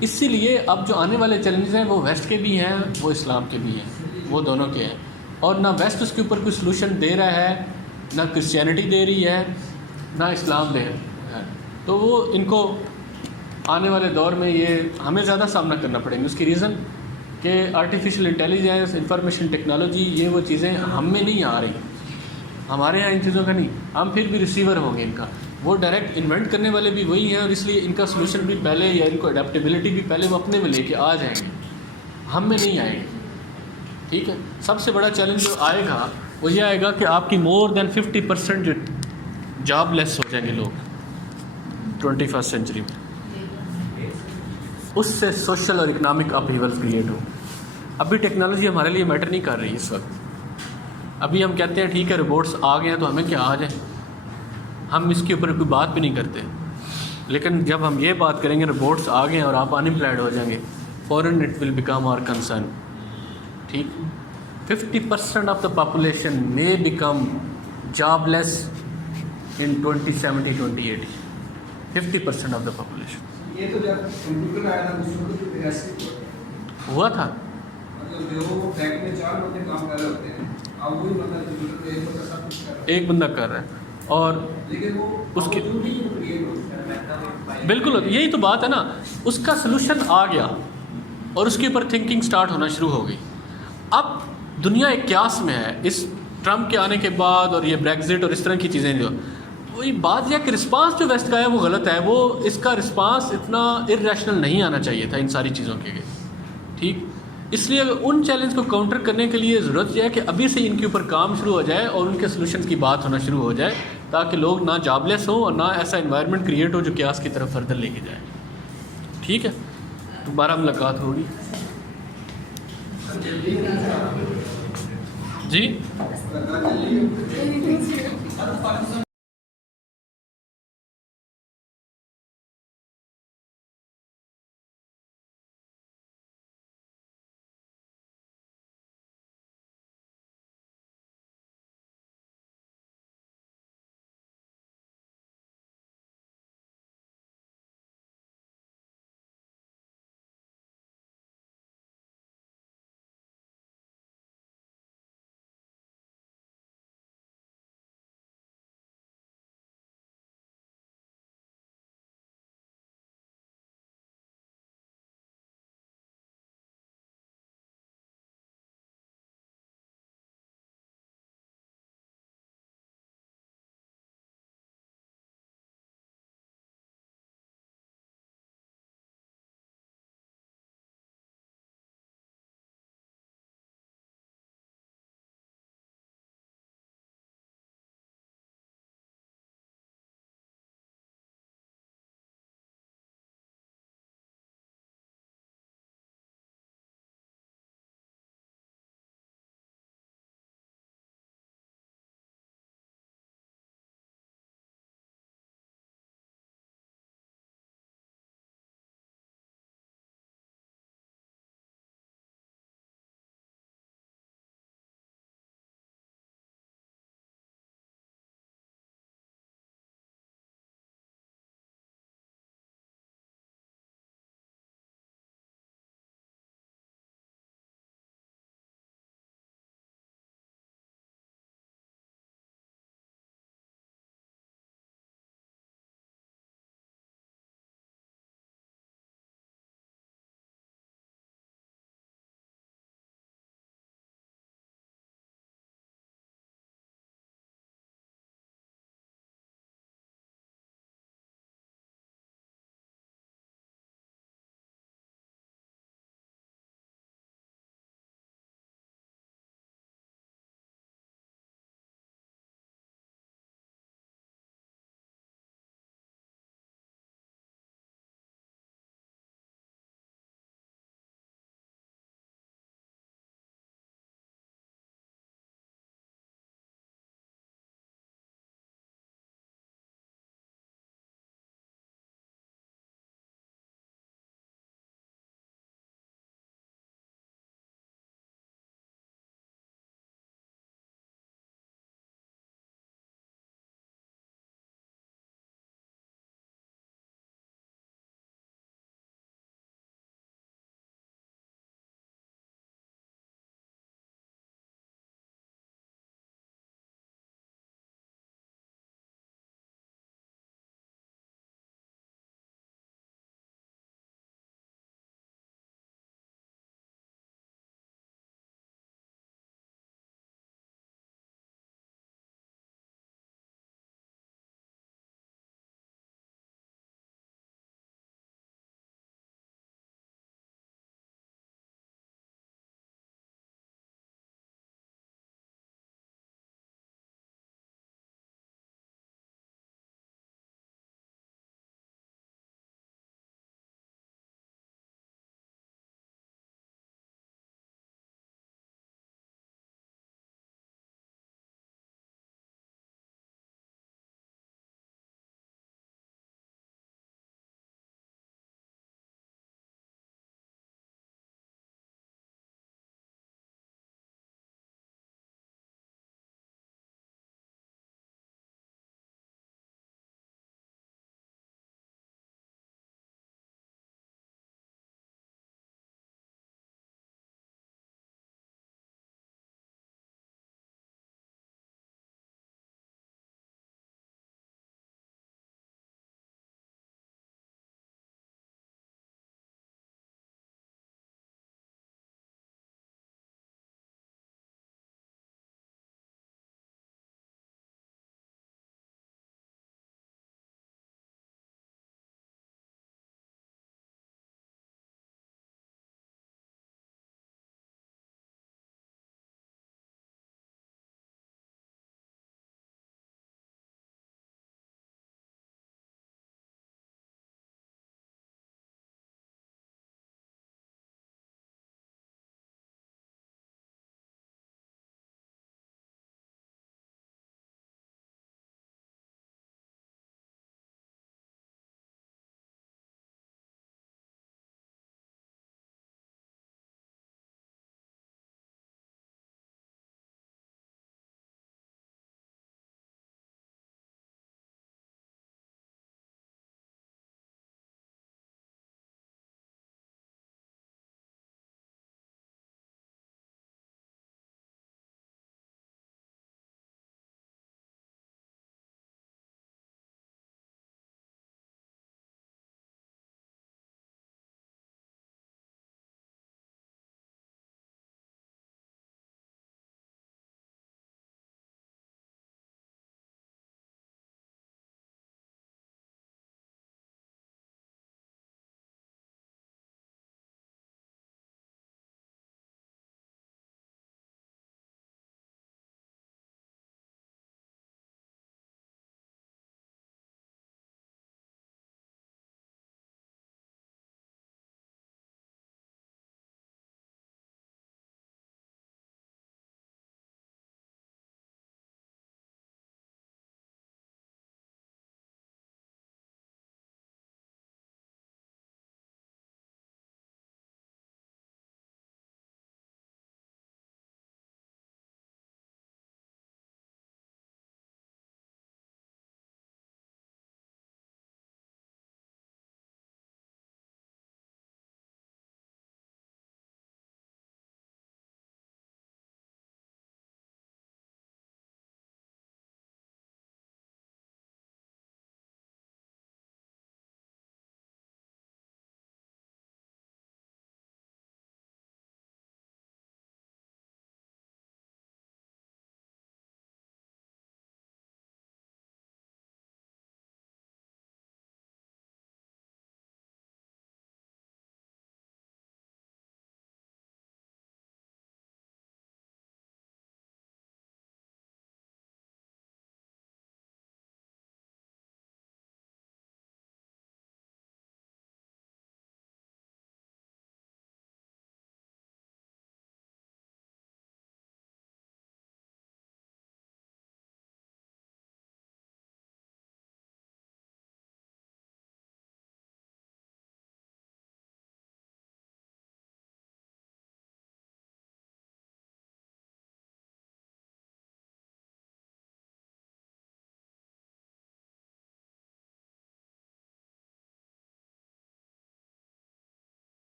اسی لیے اب جو آنے والے چیلنجز ہیں وہ ویسٹ کے بھی ہیں، وہ اسلام کے بھی ہیں، وہ دونوں کے ہیں، اور نہ ویسٹ اس کے اوپر کوئی سلوشن دے رہا ہے، نہ کرسچینٹی دے رہی ہے، نہ اسلام دے رہا ہے۔ تو وہ ان کو آنے والے دور میں یہ ہمیں زیادہ سامنا کرنا پڑیں گے۔ اس کی ریزن کہ آرٹیفیشیل انٹیلیجنس، انفارمیشن ٹیکنالوجی، یہ وہ چیزیں ہم میں نہیں آ رہی، ہمارے یہاں ان چیزوں کا نہیں، ہم پھر بھی ریسیور ہوں گے ان کا۔ وہ ڈائریکٹ انوینٹ کرنے والے بھی وہی ہیں، اور اس لیے ان کا سلوشن بھی پہلے، یا ان کو اڈیپٹیبلٹی بھی پہلے وہ اپنے میں لے کے آ جائیں گے، ہم میں نہیں آئے گی، ٹھیک ہے۔ سب سے بڑا چیلنج جو آئے گا وہ یہ آئے گا کہ آپ کی مور دین 50% جو جاب لیس ہو جائیں گے لوگ 21 سینچری میں، اس سے سوشل اور اکنامک اپہیول کریٹ ہو۔ ابھی ٹیکنالوجی ہمارے لیے میٹر نہیں کر رہی اس وقت، ابھی ہم کہتے ہیں ٹھیک ہے روبوٹس آ گئے ہیں تو ہمیں کیا آ جائیں، ہم اس کے اوپر کوئی بات بھی نہیں کرتے۔ لیکن جب ہم یہ بات کریں گے روبوٹس آ گئے ہیں اور آپ انمپلائڈ ہو جائیں گے، فوراً it will become our concern, ٹھیک۔ 50% of the population may become jobless in 2070-2080. 50% of the population. یہ تو جب کمپیوٹر آیا تھا اس وقت تو ایسے ہوا تھا، مطلب جو بینک میں 4 بندے کام کر رہے ہوتے ہیں، اب وہی بندہ کمپیوٹر پہ ایک بندہ سب کچھ کر رہا ہے، ایک بندہ کر رہا ہے، اور لیکن وہ اس کی کریٹ ہوتا ہے۔ بالکل یہی تو بات ہے نا، اس کا سلوشن آ گیا اور اس کے اوپر تھنکنگ سٹارٹ ہونا شروع ہو گئی۔ اب دنیا ایک قیاس میں ہے، اس ٹرمپ کے آنے کے بعد، اور یہ بریگزٹ اور اس طرح کی چیزیں، جو وہی بات یہ کہ رسپانس جو ویسٹ کا ہے وہ غلط ہے، وہ اس کا رسپانس اتنا ارریشنل نہیں آنا چاہیے تھا ان ساری چیزوں کے لیے، ٹھیک۔ اس لیے ان چیلنج کو کاؤنٹر کرنے کے لیے ضرورت یہ ہے کہ ابھی سے ان کے اوپر کام شروع ہو جائے اور ان کے سلوشنز کی بات ہونا شروع ہو جائے، تاکہ لوگ نہ جاب لیس ہوں اور نہ ایسا انوائرمنٹ کریٹ ہو جو قیاس کی طرف فردر لے کے جائے، ٹھیک ہے۔ دوبارہ ملاقات ہوگی جی۔ پاکستان